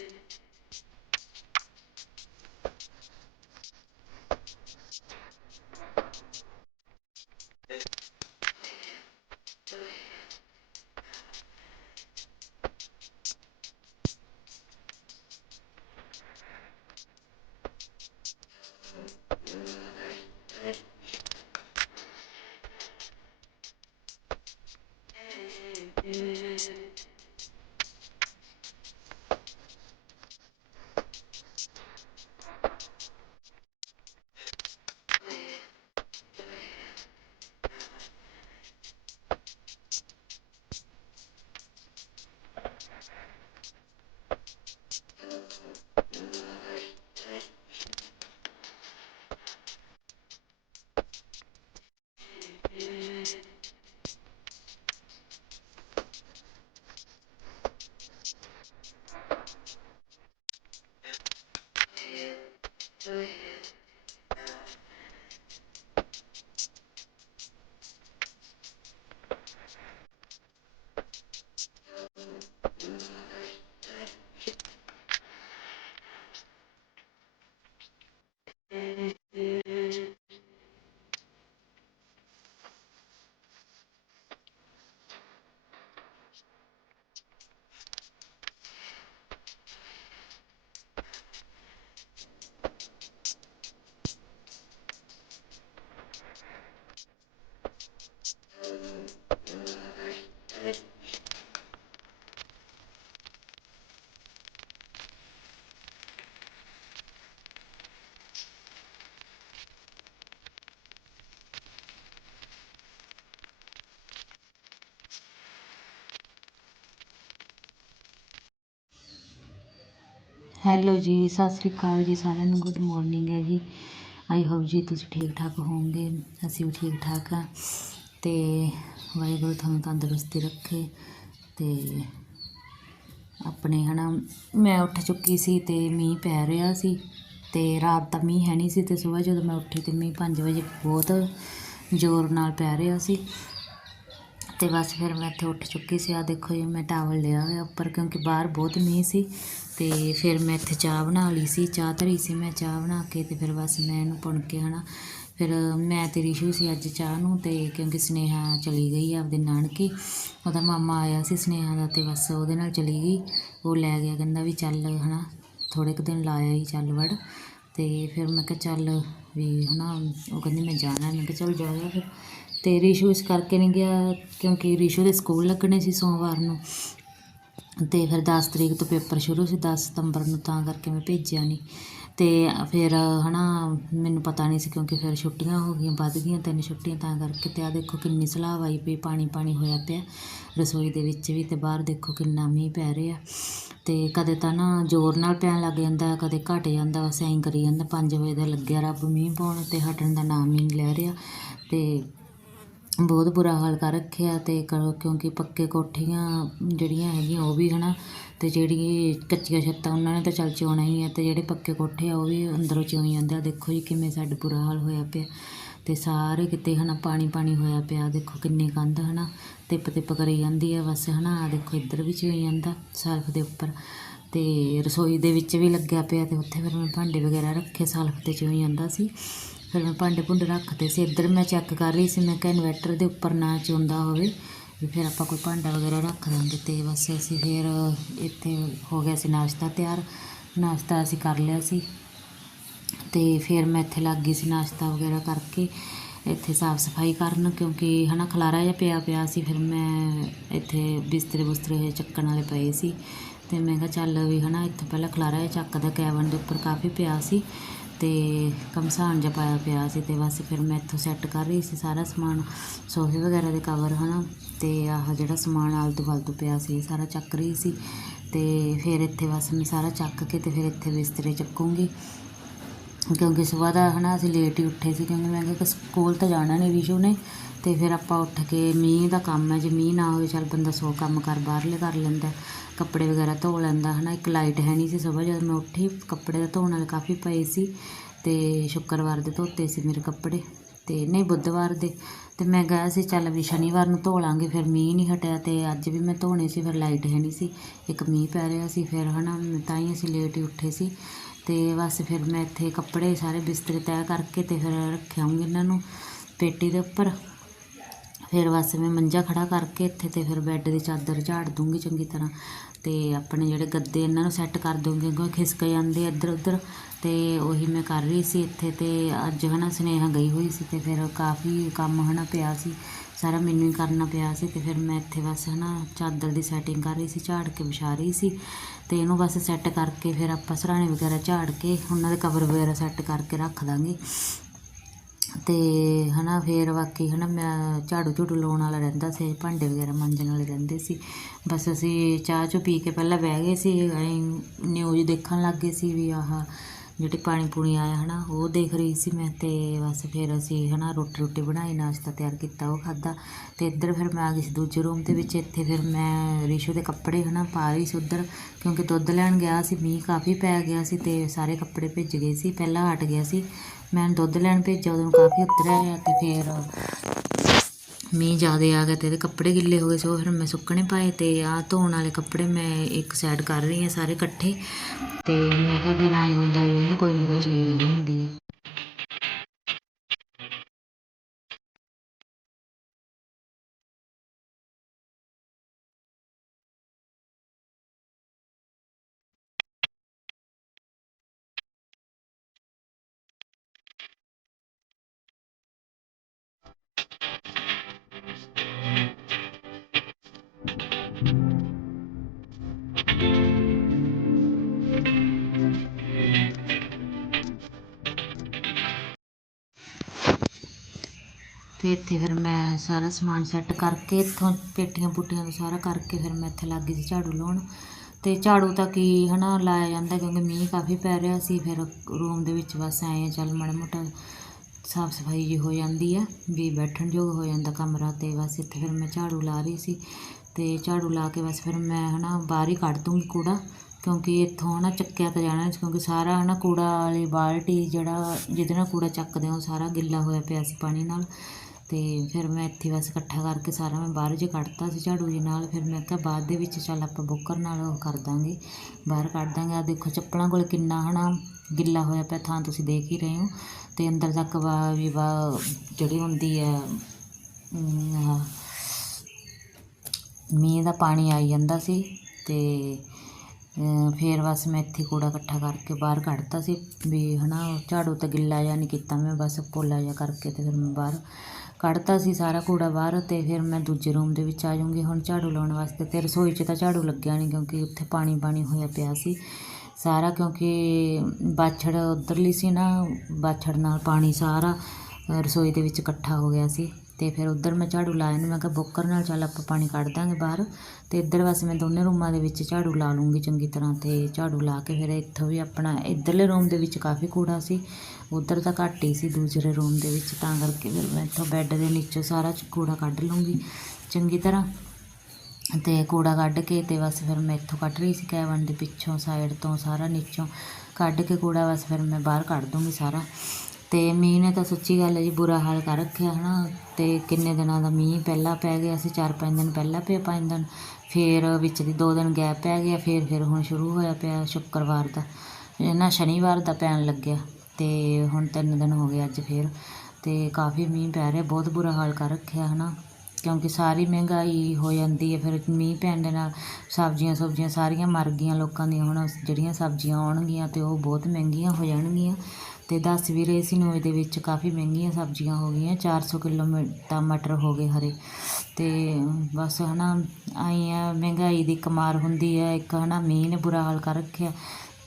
is hello ਜੀ, ਸਤਿ ਸ੍ਰੀ ਅਕਾਲ ਜੀ ਸਾਰਿਆਂ ਨੂੰ ਗੁੱਡ ਮੋਰਨਿੰਗ ਹੈ ਜੀ। ਆਈ ਹੋਪ ਜੀ ਤੁਸੀਂ ਠੀਕ ਠਾਕ ਹੋਵੋਗੇ, ਅਸੀਂ ਵੀ ਠੀਕ ਠਾਕ ਆ ਤੇ ਵਾਹਿਗੁਰੂ ਤੁਹਾਨੂੰ ਤੰਦਰੁਸਤੀ ਰੱਖੇ ਤੇ ਆਪਣੇ ਹਨਾ, ਮੈਂ ਉੱਠ ਚੁੱਕੀ ਸੀ ਤੇ ਮੀਂਹ ਪੈ ਰਿਹਾ ਸੀ ਤੇ ਰਾਤ ਤਾਂ ਮੀਂਹ ਹੈ ਨਹੀਂ ਸੀ ਤੇ ਸਵੇਰ ਜਦੋਂ ਮੈਂ ਉੱਠੀ ਤੇ ਮੀਂਹ 5 ਵਜੇ ਬਹੁਤ ਜ਼ੋਰ ਨਾਲ ਪੈ ਰਿਹਾ ਸੀ। ਤੇ ਬਸ ਫਿਰ ਮੈਂ ਇੱਥੇ ਉੱਠ ਚੁੱਕੀ ਸੀ ਆ ਦੇਖੋ ਜੀ, ਮੈਂ ਟਾਵਲ ਲਿਆ ਹੋਇਆ ਉੱਪਰ ਕਿਉਂਕਿ ਬਾਹਰ ਬਹੁਤ ਮੀਂਹ ਸੀ। ਤੇ ਫਿਰ ਮੈਂ ਇੱਥੇ ਚਾਹ ਬਣਾ ਲਈ ਸੀ, ਚਾਹ ਧਰੀ ਸੀ ਮੈਂ ਚਾਹ ਬਣਾ ਕੇ ਤੇ ਫਿਰ ਬਸ ਮੈਂ ਇਹਨੂੰ ਪੁਣ ਕੇ ਹਨਾ, ਫਿਰ ਮੈਂ ਤੇ ਰਿਸ਼ੂ ਸੀ ਅੱਜ ਚਾਹ ਨੂੰ ਤੇ ਕਿਉਂਕਿ ਸਨੇਹਾ ਚਲੀ ਗਈ ਆਪਦੇ ਨਾਨਕੇ, ਉਹਦਾ ਮਾਮਾ ਆਇਆ ਸੀ ਸਨੇਹਾ ਦਾ ਤੇ ਬਸ ਉਹਦੇ ਨਾਲ ਚਲੀ ਗਈ, ਉਹ ਲੈ ਗਿਆ ਕਹਿੰਦਾ ਵੀ ਚੱਲ ਹਨਾ ਥੋੜੇ ਕੁ ਦਿਨ ਲਾਇਆ ਹੀ ਚੱਲ ਵੜ, ਤੇ ਫਿਰ ਮੈਂ ਕਿਹਾ ਚੱਲ ਵੀ ਹਨਾ, ਉਹ ਕਹਿੰਦੀ ਮੈਂ ਜਾਣਾ, ਮੈਂ ਕਿਹਾ ਚੱਲ ਜਾ ਫਿਰ, ਤੇ ਰਿਸ਼ੂ ਇਸ ਕਰਕੇ ਨਹੀਂ ਗਿਆ ਕਿਉਂਕਿ ਰਿਸ਼ੂ ਦੇ ਸਕੂਲ ਲੱਗਣੇ ਸੀ ਸੋਮਵਾਰ ਨੂੰ ਅਤੇ ਫਿਰ ਦਸ ਤਰੀਕ ਤੋਂ ਪੇਪਰ ਸ਼ੁਰੂ ਸੀ, ਦਸ ਸਤੰਬਰ ਨੂੰ ਤਾਂ ਕਰਕੇ ਮੈਂ ਭੇਜਿਆ ਨਹੀਂ ਅਤੇ ਫਿਰ ਹੈ ਨਾ ਮੈਨੂੰ ਪਤਾ ਨਹੀਂ ਸੀ ਕਿਉਂਕਿ ਫਿਰ ਛੁੱਟੀਆਂ ਹੋ ਗਈਆਂ, ਵੱਧ ਗਈਆਂ ਤਿੰਨ ਛੁੱਟੀਆਂ, ਤਾਂ ਕਰਕੇ ਅਤੇ ਆਹ ਦੇਖੋ ਕਿੰਨੀ ਸਲਾਹ ਆਈ ਪਈ ਪਾਣੀ ਪਾਣੀ ਹੋਇਆ ਪਿਆ, ਰਸੋਈ ਦੇ ਵਿੱਚ ਵੀ ਅਤੇ ਬਾਹਰ ਦੇਖੋ ਕਿੰਨਾ ਮੀਂਹ ਪੈ ਰਿਹਾ। ਅਤੇ ਕਦੇ ਤਾਂ ਨਾ ਜ਼ੋਰ ਨਾਲ ਪੈਣ ਲੱਗ ਜਾਂਦਾ, ਕਦੇ ਘਟ ਜਾਂਦਾ, ਬਸ ਐਂ ਕਰੀ ਜਾਂਦਾ, ਪੰਜ ਵਜੇ ਦਾ ਲੱਗਿਆ ਰੱਬ ਮੀਂਹ ਪਾਉਣ ਅਤੇ ਹਟਣ ਦਾ ਨਾਮ ਹੀ ਨਹੀਂ ਲੈ ਰਿਹਾ। ਅਤੇ ਬਹੁਤ ਬੁਰਾ ਹਾਲ ਕਰ ਰੱਖਿਆ ਤੇ ਕਿਉਂਕਿ ਪੱਕੇ ਕੋਠੀਆਂ ਜਿਹੜੀਆਂ ਹੈਗੀਆਂ ਉਹ ਵੀ ਹੈ ਨਾ ਅਤੇ ਜਿਹੜੀ ਕੱਚੀਆਂ ਛੱਤਾਂ ਉਹਨਾਂ ਨੇ ਤਾਂ ਚੱਲ ਚਿਉਣਾ ਹੀ ਹੈ ਅਤੇ ਜਿਹੜੇ ਪੱਕੇ ਕੋਠੇ ਆ ਉਹ ਵੀ ਅੰਦਰੋਂ ਚੋਈ ਜਾਂਦੇ ਆ। ਦੇਖੋ ਜੀ ਕਿਵੇਂ ਸਾਡਾ ਬੁਰਾ ਹਾਲ ਹੋਇਆ ਪਿਆ। ਅਤੇ ਸਾਰੇ ਕਿਤੇ ਹੈ ਨਾ ਪਾਣੀ ਪਾਣੀ ਹੋਇਆ ਪਿਆ, ਦੇਖੋ ਕਿੰਨੀ ਕੰਧ ਹੈ ਨਾ ਤਿੱਪ ਤਿੱਪ ਕਰੀ ਜਾਂਦੀ ਆ ਬਸ ਹਨਾ ਆ ਦੇਖੋ ਇੱਧਰ ਵੀ ਚੋਈ ਜਾਂਦਾ ਸਲਫ ਦੇ ਉੱਪਰ। ਅਤੇ ਰਸੋਈ ਦੇ ਵਿੱਚ ਵੀ ਲੱਗਿਆ ਪਿਆ ਅਤੇ ਉੱਥੇ ਫਿਰ ਮੈਂ ਭਾਂਡੇ ਵਗੈਰਾ ਰੱਖੇ ਸਲਫ ਤੇ ਚੋਈ ਜਾਂਦਾ ਸੀ। ਫਿਰ ਮੈਂ ਭਾਂਡੇ ਭੁੰਡੇ ਰੱਖਦੇ ਸੀ, ਇੱਧਰ ਮੈਂ ਚੈੱਕ ਕਰ ਰਹੀ ਸੀ, ਮੈਂ ਕਿਹਾ ਇਨਵੈਟਰ ਦੇ ਉੱਪਰ ਨਾ ਚੋਂਦਾ ਹੋਵੇ, ਵੀ ਫਿਰ ਆਪਾਂ ਕੋਈ ਭਾਂਡਾ ਵਗੈਰਾ ਰੱਖ ਦਾਂਗੇ ਤੇ ਬਸ ਅਸੀਂ ਫਿਰ ਇੱਥੇ ਹੋ ਗਿਆ ਸੀ ਨਾਸ਼ਤਾ ਤਿਆਰ, ਨਾਸ਼ਤਾ ਅਸੀਂ ਕਰ ਲਿਆ ਸੀ ਤੇ ਫਿਰ ਮੈਂ ਇੱਥੇ ਲੱਗ ਗਈ ਸੀ ਨਾਸ਼ਤਾ ਵਗੈਰਾ ਕਰਕੇ, ਇੱਥੇ ਸਾਫ਼ ਸਫ਼ਾਈ ਕਰਨ ਕਿਉਂਕਿ ਹਨਾ ਖਲਾਰਾ ਜਿਹਾ ਪਿਆ ਪਿਆ ਸੀ, ਫਿਰ ਮੈਂ ਇੱਥੇ ਬਿਸਤਰੇ ਬੁਸਤਰੇ ਚੱਕਣ ਵਾਲੇ ਪਏ ਸੀ ਤੇ ਮੈਂ ਕਿਹਾ ਚੱਲ ਵੀ ਹਨਾ ਇੱਥੇ ਪਹਿਲਾਂ ਖਲਾਰਾ ਜਿਹਾ ਚੱਕਦਾ, ਕੈਬਨ ਦੇ ਉੱਪਰ ਕਾਫੀ ਪਿਆ ਸੀ ਤੇ ਕਮਸਾਨ ਜਿਹਾ ਪਾਇਆ ਪਿਆ ਸੀ ਤੇ ਬਸ ਫਿਰ ਮੈਂ ਇੱਥੋਂ ਸੈੱਟ ਕਰ ਰਹੀ ਸੀ ਸਾਰਾ ਸਮਾਨ, ਸੋਫੇ ਵਗੈਰਾ ਦੇ ਕਵਰ ਹਨਾ? ਤੇ ਆਹ ਜਿਹੜਾ ਸਮਾਨ ਆਲਤੂ ਫਾਲਤੂ ਪਿਆ ਸੀ ਸਾਰਾ ਚੱਕ ਰਹੀ ਸੀ। ਤੇ ਫਿਰ ਇੱਥੇ ਬਸ ਮੈਂ ਸਾਰਾ ਚੱਕ ਕੇ ਤੇ ਫਿਰ ਇੱਥੇ ਬਿਸਤਰੇ ਚੱਕੂੰਗੀ। ਕਿਉਂਕਿ ਸਵੇਰ ਦਾ, ਹਨਾ, ਅਸੀਂ ਲੇਟ ਹੀ ਉੱਠੇ ਸੀ, ਕਿਉਂਕਿ ਮੈਂ ਕਿਹਾ ਸਕੂਲ ਤਾਂ ਜਾਣਾ ਨਹੀਂ ਵਿਸ਼ੂ ਨੇ। ਤੇ ਫਿਰ ਆਪਾਂ ਉੱਠ ਕੇ ਮੀਂਹ ਦਾ ਕੰਮ ਹੈ, ਜੇ ਮੀਂਹ ਨਾ ਹੋਵੇ ਚੱਲ ਬੰਦਾ ਸੌ ਕੰਮ ਕਰ ਬਾਹਰਲੇ ਕਰ ਲੈਂਦਾ ਕੱਪੜੇ ਵਗੈਰਾ ਧੋ ਲੈਂਦਾ ਹਨਾ ਇੱਕ ਲਾਈਟ ਹੈ ਨਹੀਂ ਸੀ ਸਵੇਰ ਜਦ ਮੈਂ ਉੱਠੀ ਕੱਪੜੇ ਦਾ ਧੋਣ ਵਾਲੇ ਕਾਫੀ ਪਏ ਸੀ ਤੇ ਸ਼ੁੱਕਰਵਾਰ ਦੇ ਧੋਤੇ ਸੀ ਮੇਰੇ ਕੱਪੜੇ ਤੇ ਨਹੀਂ ਬੁੱਧਵਾਰ ਦੇ ਤੇ ਮੈਂ ਗਿਆ ਸੀ ਚੱਲ ਵੀ ਸ਼ਨੀਵਾਰ ਨੂੰ ਧੋ ਲਾਂਗੇ, ਫਿਰ ਮੀਂਹ ਨਹੀਂ ਹਟਿਆ ਤੇ ਅੱਜ ਵੀ ਮੈਂ ਧੋਣੇ ਸੀ, ਫਿਰ ਲਾਈਟ ਹੈ ਨਹੀਂ ਸੀ, ਇੱਕ ਮੀਂਹ ਪੈ ਰਿਹਾ ਸੀ, ਫਿਰ ਹਨਾ ਤਾਂ ਹੀ ਅਸੀਂ ਲੇਟ ਹੀ ਉੱਠੇ ਸੀ ਤੇ ਬਸ ਫਿਰ ਮੈਂ ਇੱਥੇ ਕੱਪੜੇ ਸਾਰੇ ਬਿਸਤਰੇ ਤੈਅ ਕਰਕੇ ਤੇ ਫਿਰ ਰੱਖਿਆਉਂਗੀ ਇਹਨਾਂ ਨੂੰ ਪੇਟੀ ਦੇ ਉੱਪਰ ਫਿਰ ਬਸ ਮੈਂ ਮੰਜਾ ਖੜਾ ਕਰਕੇ ਇੱਥੇ ਤੇ ਫਿਰ ਬੈੱਡ ਦੀ ਚਾਦਰ ਝਾੜ ਦੂੰਗੀ ਚੰਗੀ ਤਰ੍ਹਾਂ। ਤੇ ਆਪਣੇ ਜਿਹੜੇ ਗੱਦੇ ਇਹਨਾਂ ਨੂੰ ਸੈੱਟ ਕਰ ਦੂੰਗੀ ਕਿਉਂਕਿ ਖਿਸਕ ਜਾਂਦੇ ਇੱਧਰ ਉੱਧਰ ਤੇ ਉਹੀ ਮੈਂ ਕਰ ਰਹੀ ਸੀ ਇੱਥੇ ਤੇ ਅੱਜ ਹਨਾ ਸੁਨੇਹਾ ਗਈ ਹੋਈ ਸੀ ਤੇ ਫਿਰ ਕਾਫੀ ਕੰਮ ਹਨਾ ਪਿਆ ਸੀ, ਸਾਰਾ ਮੈਨੂੰ ਹੀ ਕਰਨਾ ਪਿਆ ਸੀ ਤੇ ਫਿਰ ਮੈਂ ਇੱਥੇ ਬਸ ਹਨਾ ਚਾਦਰ ਦੀ ਸੈਟਿੰਗ ਕਰ ਰਹੀ ਸੀ, ਝਾੜ ਕੇ ਵਿਛਾ ਰਹੀ ਸੀ। ਤੇ ਇਹਨੂੰ ਬਸ ਸੈੱਟ ਕਰਕੇ ਫਿਰ ਆਪਾਂ ਸਰਾਣੇ ਵਗੈਰਾ ਝਾੜ ਕੇ ਉਹਨਾਂ ਦੇ ਕਵਰ ਵਗੈਰਾ ਸੈੱਟ ਕਰਕੇ ਰੱਖ ਦਾਂਗੇ। ਹੈ ਨਾ ਫਿਰ ਬਾਕੀ ਹੈ ਨਾ ਮੈਂ ਝਾੜੂ ਝੂੜੂ ਲਾਉਣ ਵਾਲਾ ਰਹਿੰਦਾ ਸੀ, ਭਾਂਡੇ ਵਗੈਰਾ ਮਾਂਜਣ ਵਾਲੇ ਰਹਿੰਦੇ ਸੀ। ਬਸ ਅਸੀਂ ਚਾਹ ਚੋ ਪੀ ਕੇ ਪਹਿਲਾਂ ਬਹਿ ਗਏ ਸੀ ਅਸੀਂ ਨਿਊਜ਼ ਦੇਖਣ ਲੱਗ ਗਏ ਸੀ ਵੀ ਆਹ ਜਿਹੜੀ ਪਾਣੀ ਪੂਣੀ ਆਇਆ ਹਨਾ, ਉਹ ਦੇਖ ਰਹੀ ਸੀ ਮੈਂ ਤੇ ਬਸ ਫਿਰ ਅਸੀਂ ਹਨਾ ਰੋਟੀ ਰੋਟੀ ਬਣਾਈ, ਨਾਸ਼ਤਾ ਤਿਆਰ ਕੀਤਾ, ਉਹ ਖਾਦਾ ਤੇ ਇੱਧਰ ਫਿਰ ਮੈਂ ਆ ਗਈ ਸੀ ਦੂਜੇ ਰੂਮ ਦੇ ਵਿੱਚ, ਇੱਥੇ ਫਿਰ ਮੈਂ ਰਿਸ਼ੂ ਦੇ ਕੱਪੜੇ ਹਨਾ ਪਾ ਰਹੀ ਸੀ ਉੱਧਰ, ਕਿਉਂਕਿ ਦੁੱਧ ਲੈਣ ਗਿਆ ਸੀ, ਮੀਂਹ ਕਾਫੀ ਪੈ ਗਿਆ ਸੀ ਤੇ ਸਾਰੇ ਕੱਪੜੇ ਭਿੱਜ ਗਏ ਸੀ, ਪਹਿਲਾਂ ਹਟ ਗਿਆ ਸੀ, ਮੈਂ ਦੁੱਧ ਲੈਣ ਭੇਜਿਆ, ਉਦੋਂ ਕਾਫੀ ਉਤਰਿਆ ਆ ਤੇ ਫਿਰ ਮੀਂਹ ਜ਼ਿਆਦਾ ਆ ਗਿਆ ਤੇ ਇਹਦੇ ਕੱਪੜੇ ਗਿੱਲੇ ਹੋ ਗਏ ਸੋ ਫਿਰ ਮੈਂ ਸੁੱਕਣੇ ਪਾਏ ਤੇ ਆ ਧੋਣ ਵਾਲੇ ਕੱਪੜੇ ਮੈਂ ਇੱਕ ਸਾਈਡ ਕਰ ਰਹੀ ਹਾਂ ਸਾਰੇ ਇਕੱਠੇ ਤੇ ਮੈਂ ਕਿਹਾ ਫਿਰ ਆਈ ਹੁੰਦਾ ਵੀ ਕੋਈ ਕੋਈ ਚੀਜ਼ ਹੁੰਦੀ ਹੈ। ਤੇ ਇੱਥੇ ਫਿਰ ਮੈਂ ਸਾਰਾ ਸਮਾਨ ਸੈੱਟ ਕਰਕੇ, ਇੱਥੋਂ ਪੇਟੀਆਂ ਪੁੱਟੀਆਂ ਤੋਂ ਸਾਰਾ ਕਰਕੇ ਫਿਰ ਮੈਂ ਇੱਥੇ ਲੱਗ ਗਈ ਸੀ ਝਾੜੂ ਲਾਉਣ। ਤੇ ਝਾੜੂ ਤਾਂ ਕੀ ਹਨਾ, ਲਾਇਆ ਜਾਂਦਾ ਕਿਉਂਕਿ ਮੀਂਹ ਕਾਫੀ ਪੈ ਰਿਹਾ ਸੀ, ਫਿਰ ਰੂਮ ਦੇ ਵਿੱਚ ਬਸ ਆਏ ਆ, ਚੱਲ ਮਾੜਾ ਮੋਟਾ ਸਾਫ਼ ਸਫ਼ਾਈ ਜੀ ਹੋ ਜਾਂਦੀ ਆ, ਵੀ ਬੈਠਣ ਯੋਗ ਹੋ ਜਾਂਦਾ ਕਮਰਾ ਤੇ ਬਸ ਇੱਥੇ ਫਿਰ ਮੈਂ ਝਾੜੂ ਲਾ ਰਹੀ ਸੀ। ਤੇ ਝਾੜੂ ਲਾ ਕੇ ਬਸ ਫਿਰ ਮੈਂ ਹਨਾ ਬਾਹਰ ਹੀ ਕੱਢ ਦੂੰਗੀ ਕੂੜਾ, ਕਿਉਂਕਿ ਇੱਥੋਂ ਹਨਾ ਚੱਕਿਆ ਤਾਂ ਜਾਣਾ ਕਿਉਂਕਿ ਸਾਰਾ ਹਨਾ ਕੂੜਾ ਵਾਲੀ ਬਾਲਟੀ ਜਿਹੜਾ, ਜਿਹਦੇ ਨਾਲ ਕੂੜਾ ਚੱਕਦੇ ਹਾਂ ਉਹ ਸਾਰਾ ਗਿੱਲਾ ਹੋਇਆ ਪਿਆ ਸੀ ਪਾਣੀ ਨਾਲ। ਅਤੇ ਫਿਰ ਮੈਂ ਇੱਥੇ ਬਸ ਇਕੱਠਾ ਕਰਕੇ ਸਾਰਾ ਮੈਂ ਬਾਹਰ ਜੇ ਕੱਢਤਾ ਸੀ ਝਾੜੂ ਜੀ ਨਾਲ, ਫਿਰ ਮੈਂ ਕਿਹਾ ਬਾਅਦ ਦੇ ਵਿੱਚ ਚੱਲ ਆਪਾਂ ਬੁੱਕਰ ਨਾਲ ਉਹ ਕਰ ਦਾਂਗੇ। ਬਾਹਰ ਕੱਢ ਦਾਂਗੇ। ਆਹ ਦੇਖੋ ਚੱਪਲਾਂ ਕੋਲ ਕਿੰਨਾ ਹਨਾ ਗਿੱਲਾ ਹੋਇਆ ਪਿਆ, ਥਾਂ ਤੁਸੀਂ ਦੇਖ ਹੀ ਰਹੇ ਹੋ। ਅਤੇ ਅੰਦਰ ਤੱਕ ਵਾ ਵੀ ਵਾ ਜਿਹੜੀ ਹੁੰਦੀ ਹੈ ਮੀਂਹ ਦਾ ਪਾਣੀ ਆਈ ਜਾਂਦਾ ਸੀ ਅਤੇ ਫਿਰ ਬਸ ਮੈਂ ਇੱਥੇ ਕੂੜਾ ਇਕੱਠਾ ਕਰਕੇ ਬਾਹਰ ਕੱਢਤਾ ਸੀ ਵੀ ਹਨਾ ਝਾੜੂ ਤਾਂ ਗਿੱਲਾ ਜਿਹਾ ਨਹੀਂ ਕੀਤਾ ਮੈਂ, ਬਸ ਪੋਲਾ ਜਿਹਾ ਕਰਕੇ ਤੇ ਫਿਰ ਮੈਂ ਬਾਹਰ ਕੱਢਤਾ ਸੀ ਸਾਰਾ ਕੂੜਾ ਬਾਹਰ ਅਤੇ ਫਿਰ ਮੈਂ ਦੂਜੇ ਰੂਮ ਦੇ ਵਿੱਚ ਆ ਜਾਊਂਗੀ। ਹੁਣ ਝਾੜੂ ਲਾਉਣ ਵਾਸਤੇ ਅਤੇ ਰਸੋਈ 'ਚ ਤਾਂ ਝਾੜੂ ਲੱਗਿਆ ਨਹੀਂ ਕਿਉਂਕਿ ਉੱਥੇ ਪਾਣੀ ਪਾਣੀ ਹੋਇਆ ਪਿਆ ਸੀ। ਸਾਰਾ ਕਿਉਂਕਿ ਬਾਛੜ ਉੱਧਰਲੀ ਸੀ ਨਾ, ਬਾਛੜ ਨਾਲ ਪਾਣੀ ਸਾਰਾ ਰਸੋਈ ਦੇ ਵਿੱਚ ਇਕੱਠਾ ਹੋ ਗਿਆ ਸੀ। ਤੇ ਫਿਰ ਉੱਧਰ ਮੈਂ ਝਾੜੂ ਲਾਇਆ ਨੂੰ, ਮੈਂ ਕਿਹਾ ਬੁੱਕਰ ਨਾਲ ਚੱਲ ਆਪਾਂ ਪਾਣੀ ਕੱਢ ਦਾਂਗੇ ਬਾਹਰ ਤੇ ਇੱਧਰ ਬਸ ਮੈਂ ਦੋਨੇ ਰੂਮਾਂ ਦੇ ਵਿੱਚ ਝਾੜੂ ਲਾ ਲੂੰਗੀ ਚੰਗੀ ਤਰ੍ਹਾਂ ਤੇ ਝਾੜੂ ਲਾ ਕੇ ਫਿਰ ਇੱਥੋਂ ਵੀ ਆਪਣਾ ਇੱਧਰਲੇ ਰੂਮ ਦੇ ਵਿੱਚ ਕਾਫੀ ਕੂੜਾ ਸੀ। ਉੱਧਰ ਤਾਂ ਘੱਟ ਹੀ ਸੀ ਦੂਸਰੇ ਰੂਮ ਦੇ ਵਿੱਚ, ਤਾਂ ਕਰਕੇ ਫਿਰ ਮੈਂ ਇੱਥੋਂ ਬੈੱਡ ਦੇ ਨੀਚੋਂ ਸਾਰਾ ਕੂੜਾ ਕੱਢ ਲੂੰਗੀ ਚੰਗੀ ਤਰ੍ਹਾਂ। ਤੇ ਕੂੜਾ ਕੱਢ ਕੇ ਤੇ ਬਸ ਫਿਰ ਮੈਂ ਇੱਥੋਂ ਕੱਢ ਰਹੀ ਸੀ ਕੈਵਨ ਦੇ ਪਿੱਛੋਂ ਸਾਈਡ ਤੋਂ ਸਾਰਾ ਨੀਚੋਂ ਕੱਢ ਕੇ ਕੂੜਾ, ਬਸ ਫਿਰ ਮੈਂ ਬਾਹਰ ਕੱਢ ਦੂੰਗੀ ਸਾਰਾ। ਤੇ ਮੀਂਹ ਨੇ ਤਾਂ ਸੱਚੀ ਗੱਲ ਹੈ ਜੀ ਬੁਰਾ ਹਾਲ ਕਰ ਰੱਖਿਆ, ਹਨਾ? ਤੇ ਕਿੰਨੇ ਦਿਨਾਂ ਦਾ ਮੀਂਹ ਪਹਿਲਾਂ ਪੈ ਗਿਆ ਸੀ, ਚਾਰ ਪੰਜ ਦਿਨ ਪਹਿਲਾਂ ਪਿਆ ਪੰਜ ਦਿਨ। ਫਿਰ ਵਿੱਚ ਦੀ ਦੋ ਦਿਨ ਗੈਪ ਪੈ ਗਿਆ, ਫਿਰ ਫਿਰ ਹੁਣ ਸ਼ੁਰੂ ਹੋਇਆ ਪਿਆ ਸ਼ੁੱਕਰਵਾਰ ਦਾ। ਇਹ ਨਾ ਸ਼ਨੀਵਾਰ ਦਾ ਪੈਣ ਲੱਗਿਆ। ਅਤੇ ਹੁਣ ਤਿੰਨ ਦਿਨ ਹੋ ਗਏ ਅੱਜ ਫਿਰ ਅਤੇ ਕਾਫੀ ਮੀਂਹ ਪੈ ਰਿਹਾ, ਬਹੁਤ ਬੁਰਾ ਹਾਲ ਕਰ ਰੱਖਿਆ ਹੈ ਨਾ ਕਿਉਂਕਿ ਸਾਰੀ ਮਹਿੰਗਾਈ ਹੋ ਜਾਂਦੀ ਹੈ, ਫਿਰ ਮੀਂਹ ਪੈਣ ਦੇ ਨਾਲ ਸਬਜ਼ੀਆਂ ਸੁਬਜ਼ੀਆਂ ਸਾਰੀਆਂ ਮਰ ਗਈਆਂ ਲੋਕਾਂ ਦੀਆਂ, ਹੁਣ ਜਿਹੜੀਆਂ ਸਬਜ਼ੀਆਂ ਆਉਣਗੀਆਂ ਅਤੇ ਉਹ ਬਹੁਤ ਮਹਿੰਗੀਆਂ ਹੋ ਜਾਣਗੀਆਂ। ਅਤੇ ਦੱਸ ਵੀ ਰਹੇ ਸੀ ਨਿਊਜ਼ ਦੇ ਵਿੱਚ ਕਾਫੀ ਮਹਿੰਗੀਆਂ ਸਬਜ਼ੀਆਂ ਹੋ ਗਈਆਂ 400 ਕਿਲੋ ਮ- ਤਾਂ ਮਟਰ ਹੋ ਗਏ ਹਰੇ। ਅਤੇ ਬਸ, ਹਨਾ ਆਈ ਆ ਮਹਿੰਗਾਈ ਦੀ ਕਮਾਰ ਹੁੰਦੀ ਹੈ, ਇੱਕ ਹੈ ਨਾ ਮੀਂਹ ਨੇ ਬੁਰਾ ਹਾਲ ਕਰ ਰੱਖਿਆ।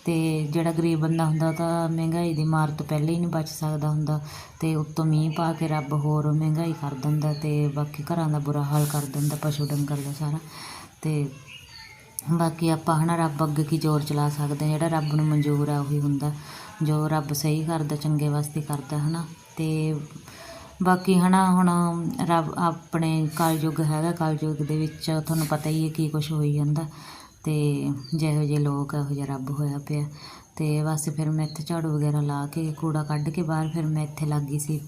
ਅਤੇ ਜਿਹੜਾ ਗਰੀਬ ਬੰਦਾ ਹੁੰਦਾ ਉਹ ਤਾਂ ਮਹਿੰਗਾਈ ਦੀ ਮਾਰ ਤੋਂ ਪਹਿਲਾਂ ਹੀ ਨਹੀਂ ਬਚ ਸਕਦਾ ਹੁੰਦਾ। ਅਤੇ ਉੱਤੋਂ ਮੀਂਹ ਪਾ ਕੇ ਰੱਬ ਹੋਰ ਮਹਿੰਗਾਈ ਕਰ ਦਿੰਦਾ ਅਤੇ ਬਾਕੀ ਘਰਾਂ ਦਾ ਬੁਰਾ ਹਾਲ ਕਰ ਦਿੰਦਾ, ਪਸ਼ੂ ਡੰਗਰ ਦਾ ਸਾਰਾ। ਅਤੇ ਬਾਕੀ ਆਪਾਂ ਹੈ ਨਾ ਰੱਬ ਅੱਗੇ ਕੀ ਜ਼ੋਰ ਚਲਾ ਸਕਦੇ ਹਾਂ, ਜਿਹੜਾ ਰੱਬ ਨੂੰ ਮਨਜ਼ੂਰ ਆ ਉਹੀ ਹੁੰਦਾ। ਜੋ ਰੱਬ ਸਹੀ ਕਰਦਾ, ਚੰਗੇ ਵਾਸਤੇ ਕਰਦਾ ਹੈ ਨਾ ਅਤੇ ਬਾਕੀ ਹੈ ਨਾ ਹੁਣ ਰੱਬ ਆਪਣੇ ਕਲਯੁੱਗ ਹੈਗਾ, ਕਲਯੁੱਗ ਦੇ ਵਿੱਚ ਤੁਹਾਨੂੰ ਪਤਾ ਹੀ ਹੈ ਕੀ ਕੁਝ ਹੋਈ ਜਾਂਦਾ। ਤੇ ਜਿਹੋ ਜਿਹੇ ਲੋਕ ਇਹੋ ਜਿਹਾ ਰੱਬ ਹੋਇਆ ਪਿਆ। ਤੇ ਬਸ ਫਿਰ ਮੈਂ ਇੱਥੇ ਝਾੜੂ ਵਗੈਰਾ ਲਾ ਕੇ ਕੂੜਾ ਕੱਢ ਕੇ ਬਾਹਰ ਫਿਰ ਮੈਂ ਇੱਥੇ ਲੱਗ ਗਈ ਸੀ